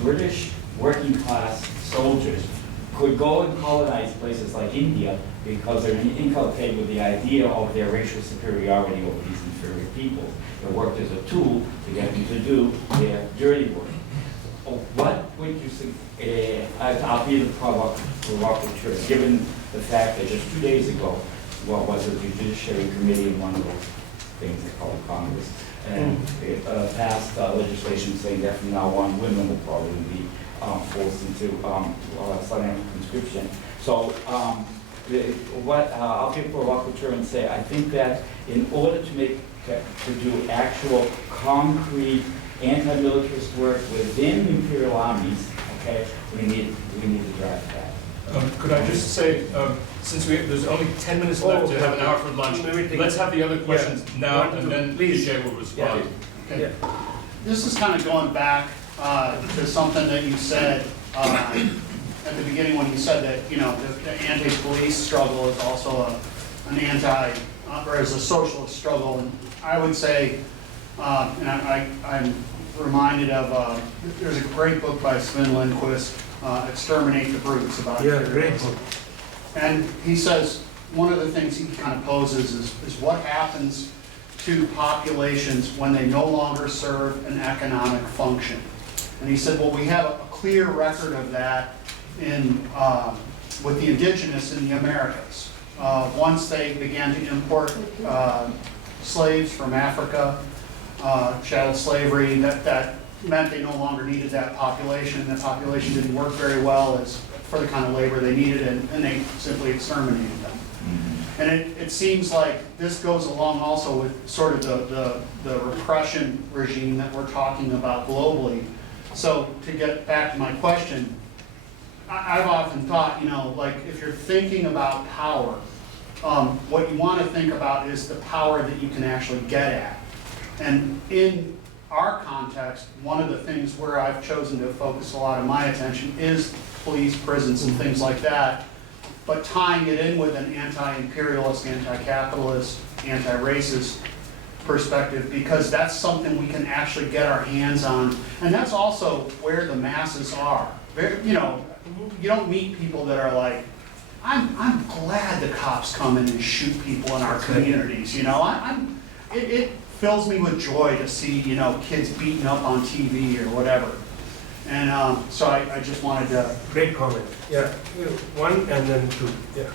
British working class soldiers could go and colonize places like India because they're inculcated with the idea of their racial superiority over these inferior people. They worked as a tool to get them to do their dirty work. What would you say, I'll be the provocateur, given the fact that just 2 days ago, what was it, the Judiciary Committee in one of those things they call Congress, and it passed legislation saying that from now on, women will probably be forced into Southern African conscription. So I'll be a provocateur and say, I think that in order to do actual concrete anti-militarist work within imperial armies, okay, we need to drive that. Could I just say, since there's only 10 minutes left to have an hour for lunch, let's have the other questions now, and then Vijay will respond. Okay. Yeah. This is kind of going back to something that you said at the beginning when you said that the anti-police struggle is also an or is a socialist struggle, and I would say, and I'm reminded of there's a great book by Sven Lindquist, Exterminate the Brutes, about imperialism. And he says one of the things he kind of poses is what happens to populations when they no longer serve an economic function. And he said, well, we have a clear record of that with the indigenous in the Americas. Once they began to import slaves from Africa, chattel slavery, that meant they no longer needed that population, and that population didn't work very well for the kind of labor they needed, and they simply exterminated them. And it seems like this goes along also with sort of the repression regime that we're talking about globally. So to get back to my question, I've often thought, like if you're thinking about power, what you want to think about is the power that you can actually get at. And in our context, one of the things where I've chosen to focus a lot of my attention is police, prisons, and things like that, but tying it in with an anti-imperialist, anti-capitalist, anti-racist perspective, because that's something we can actually get our hands on. And that's also where the masses are. You know, you don't meet people that are like, I'm glad the cops come in and shoot people in our communities, you know? It fills me with joy to see, you know, kids beaten up on TV or whatever. And so I just wanted to... Great comment. Yeah, one and then two, yeah.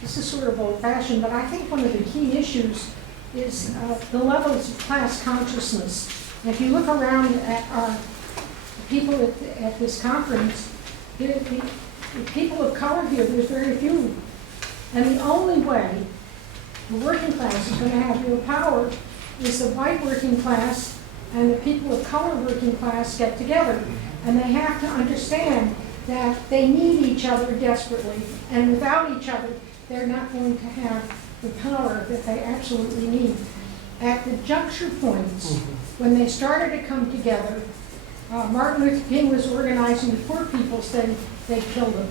This is sort of old-fashioned, but I think one of the key issues is the levels of class consciousness. And if you look around at our people at this conference, the people of color here, there's very few. And the only way the working class is going to have real power is the white working class and the people of color working class get together. And they have to understand that they need each other desperately. And without each other, they're not going to have the power that they absolutely need. At the juncture points, when they started to come together, Martin Luther King was organizing the poor people, saying they killed him.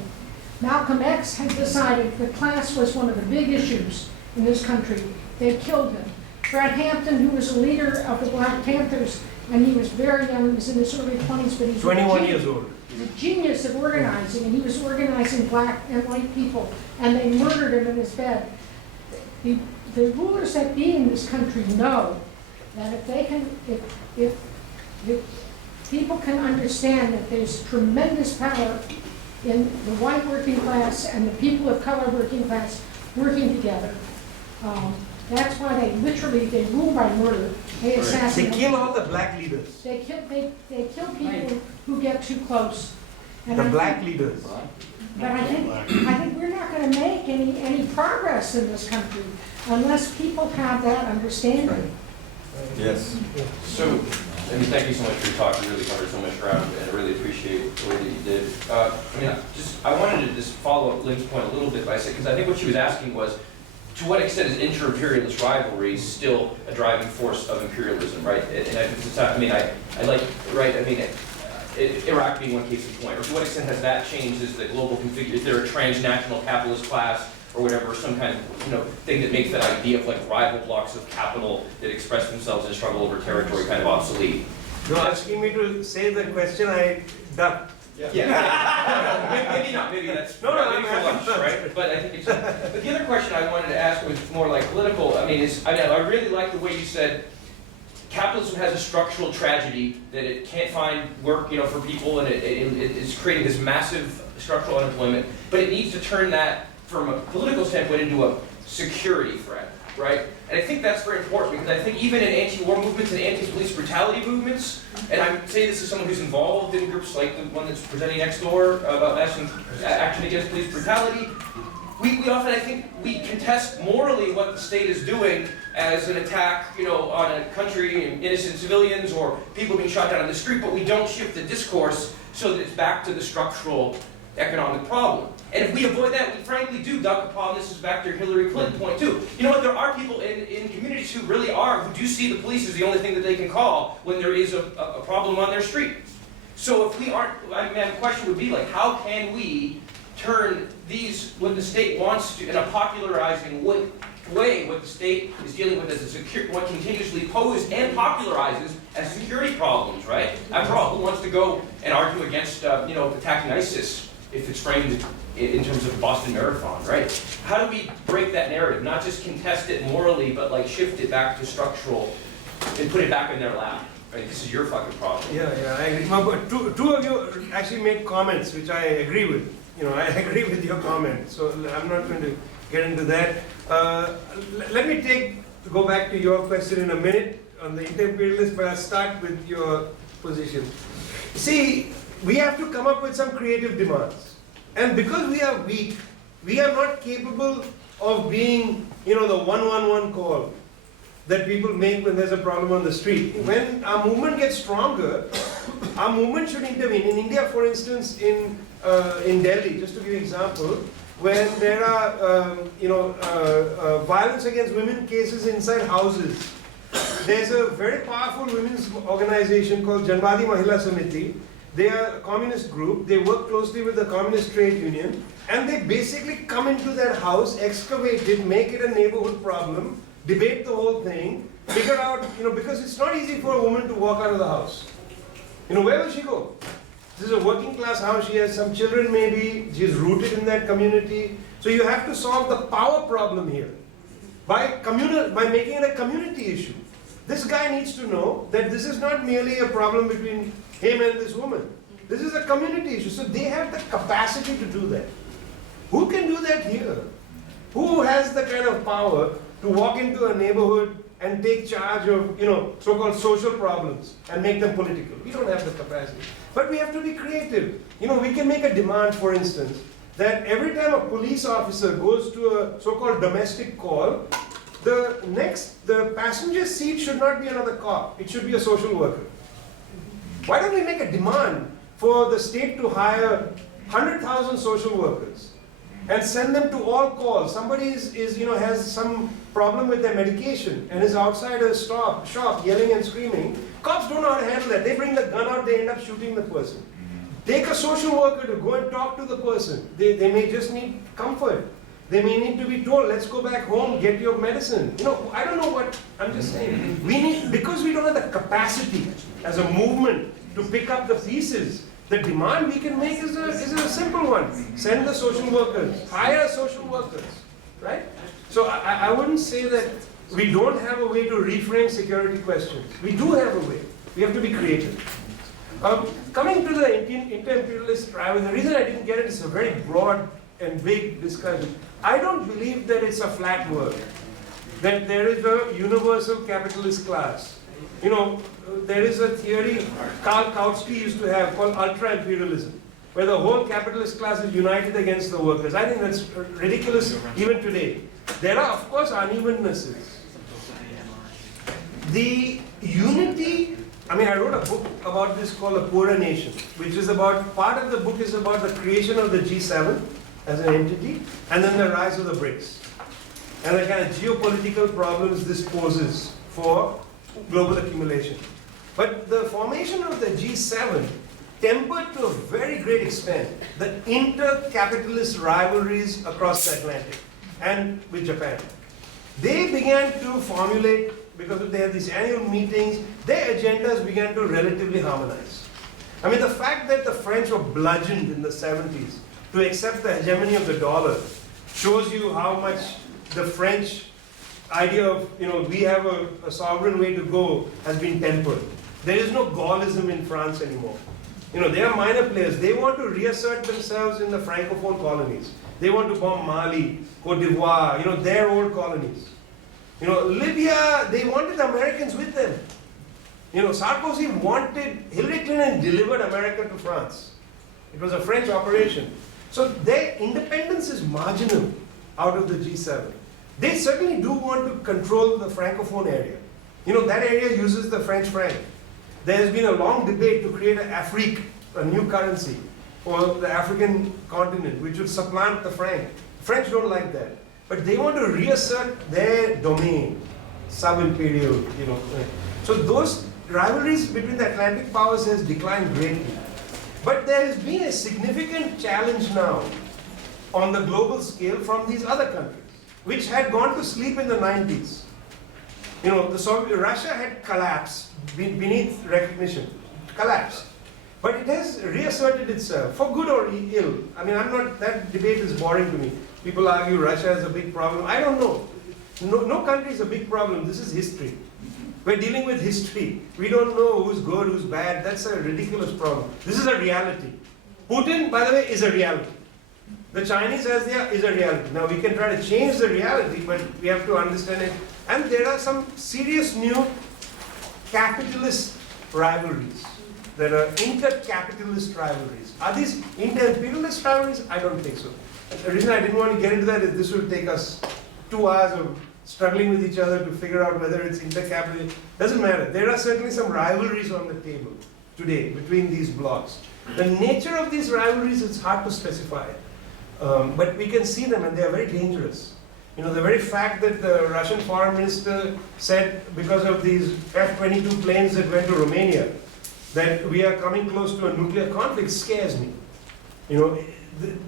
Malcolm X had decided that class was one of the big issues in this country. They killed him. Fred Hampton, who was a leader of the Black Panthers, and he was very young, he was in his early 20s, but he's 21 years old. He's a genius of organizing, and he was organizing black and white people, and they murdered him in his bed. The rulers that be in this country know that if they can, if people can understand that there's tremendous power in the white working class and the people of color working class working together. That's why they rule by murder. They assassinate. They kill all the black leaders. They kill people who get too close. And The black leaders. But I think we're not going to make any progress in this country unless people have that understanding. Yes. So, I mean, thank you so much for your talk. You really covered so much ground, and I really appreciate the way that you did. I wanted to just follow up Lynn's point a little bit by saying, because I think what she was asking was, to what extent is inter-imperialist rivalry still a driving force of imperialism, right? Iraq being one case in point, or to what extent has that changed as the global configuration? Is there a transnational capitalist class or whatever, some kind of thing that makes that idea of like rival blocks of capital that express themselves in struggle over territory kind of obsolete? You're asking me to say the question I ducked. Yeah. Maybe not. Maybe that's No, maybe for lunch, right? But I think it's. But the other question I wanted to ask was more like political. I really like the way you said capitalism has a structural tragedy that it can't find work, for people, and it is creating this massive structural unemployment. But it needs to turn that from a political standpoint into a security threat, right? And I think that's very important because I think even in anti-war movements and anti-police brutality movements, and I'm saying this as someone who's involved in groups like the one that's presenting next door about action against police brutality, we often, I think, we contest morally what the state is doing as an attack, on a country and innocent civilians or people being shot down on the street, but we don't shift the discourse so that it's back to the structural economic problem. And if we avoid that, we frankly do duck a problem. This is back to your Hillary Clinton point too. You know what, there are people in communities who really who do see the police as the only thing that they can call when there is a problem on their street. So if we aren't, the question would be like, how can we turn what the state wants to, in a popularizing way, what the state is dealing with as what continuously posed and popularizes as security problems, right? After all, who wants to go and argue against, attacking ISIS if it's framed in terms of the Boston Marathon, right? How do we break that narrative? Not just contest it morally, but like shift it back to structural and put it back in their lap. Right? This is your fucking problem. Yeah, I agree. But two of you actually made comments which I agree with. I agree with your comment, so I'm not going to get into that. Let me go back to your question in a minute on the inter-imperialist, but I'll start with your position. See, we have to come up with some creative demands. And because we are weak, we are not capable of being, the 111 call that people make when there's a problem on the street. When our movement gets stronger, our movement should intervene. In India, for instance, in Delhi, just to give you an example, when there are, violence against women cases inside houses, there's a very powerful women's organization called Janvadi Mahila Samiti. They are a communist group. They work closely with the communist trade union, and they basically come into that house, excavate it, make it a neighborhood problem, debate the whole thing, figure out, because it's not easy for a woman to walk out of the house. Where will she go? This is a working class house, she has some children maybe, she's rooted in that community. So you have to solve the power problem here by making it a community issue. This guy needs to know that this is not merely a problem between him and this woman. This is a community issue, so they have the capacity to do that. Who can do that here? Who has the kind of power to walk into a neighborhood and take charge of, so-called social problems and make them political? We don't have the capacity. But we have to be creative. We can make a demand, for instance, that every time a police officer goes to a so-called domestic call, the passenger seat should not be another cop. It should be a social worker. Why don't we make a demand for the state to hire 100,000 social workers and send them to all calls? Somebody has some problem with their medication and is outside a shop yelling and screaming. Cops don't know how to handle that. They bring the gun out, they end up shooting the person. Take a social worker to go and talk to the person. They may just need comfort. They may need to be told, let's go back home, get your medicine. I don't know what, I'm just saying. Because we don't have the capacity as a movement to pick up the pieces, the demand we can make is a simple one. Send the social workers, hire social workers, right? So I wouldn't say that we don't have a way to reframe security questions. We do have a way. We have to be creative. Coming to the inter-imperialist rivalry, the reason I didn't get it is a very broad and big discussion. I don't believe that it's a flat world, that there is a universal capitalist class. There is a theory Karl Kautsky used to have called ultra-imperialism, where the whole capitalist class is united against the workers. I think that's ridiculous even today. There are, of course, unevennesses. The unity, I wrote a book about this called A Poorer Nation, which is part of the book is about the creation of the G7 as an entity, and then the rise of the BRICS, and the kind of geopolitical problems this poses for global accumulation. But the formation of the G7 tempered to a very great extent the inter-capitalist rivalries across the Atlantic and with Japan. They began to formulate, because they had these annual meetings, their agendas began to relatively harmonize. The fact that the French were bludgeoned in the 70s to accept the hegemony of the dollar shows you how much the French idea of, we have a sovereign way to go has been tempered. There is no Gaullism in France anymore. They are minor players. They want to reassert themselves in the Francophone colonies. They want to bomb Mali, Cote d'Ivoire, their old colonies. Libya, they wanted the Americans with them. Sarkozy wanted, Hillary Clinton delivered America to France. It was a French operation. So their independence is marginal out of the G7. They certainly do want to control the Francophone area. That area uses the French franc. There has been a long debate to create an Afrique, a new currency for the African continent, which would supplant the franc. French don't like that. But they want to reassert their domain, sub-imperial, So those rivalries between the Atlantic powers has declined greatly. But there has been a significant challenge now on the global scale from these other countries, which had gone to sleep in the 90s. Russia had collapsed beneath recognition, collapsed. But it has reasserted itself, for good or ill. That debate is boring to me. People argue Russia is a big problem. I don't know. No country is a big problem. This is history. We're dealing with history. We don't know who's good, who's bad. That's a ridiculous problem. This is a reality. Putin, by the way, is a reality. The Chinese as they are is a reality. Now we can try to change the reality, but we have to understand it. And there are some serious new capitalist rivalries. There are inter-capitalist rivalries. Are these inter-imperialist rivalries? I don't think so. The reason I didn't want to get into that is this will take us 2 hours of struggling with each other to figure out whether it's inter-capitalist. Doesn't matter. There are certainly some rivalries on the table today between these blocs. The nature of these rivalries is hard to specify. But we can see them and they are very dangerous. The very fact that the Russian foreign minister said because of these F-22 planes that went to Romania, that we are coming close to a nuclear conflict scares me.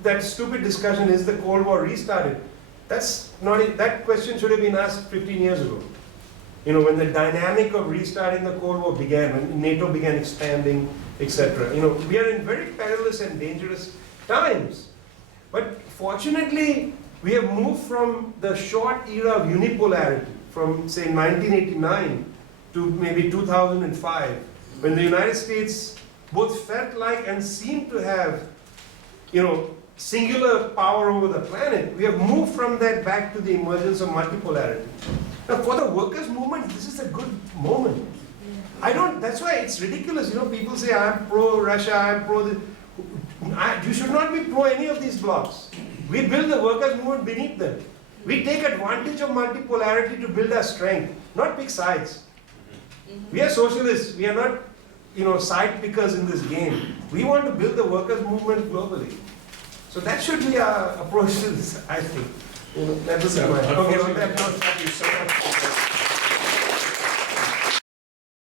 That stupid discussion, is the Cold War restarted? That's not, that question should have been asked 15 years ago. You know, when the dynamic of restarting the Cold War began, when NATO began expanding, etc. You know, we are in very perilous and dangerous times. But fortunately, we have moved from the short era of unipolarity, from say 1989 to maybe 2005, when the United States both felt like and seemed to have, you know, singular power over the planet. We have moved from that back to the emergence of multipolarity. Now, for the workers' movement, this is a good moment. That's why it's ridiculous, you know, people say, I'm pro-Russia, I'm pro-this. You should not be pro any of these blocks. We build the workers' movement beneath them. We take advantage of multipolarity to build our strength, not pick sides. We are socialists, we are not, you know, side pickers in this game. We want to build the workers' movement globally. So that should be our approach to this, I think. You know, that was my, okay, on that note. Thank you so much.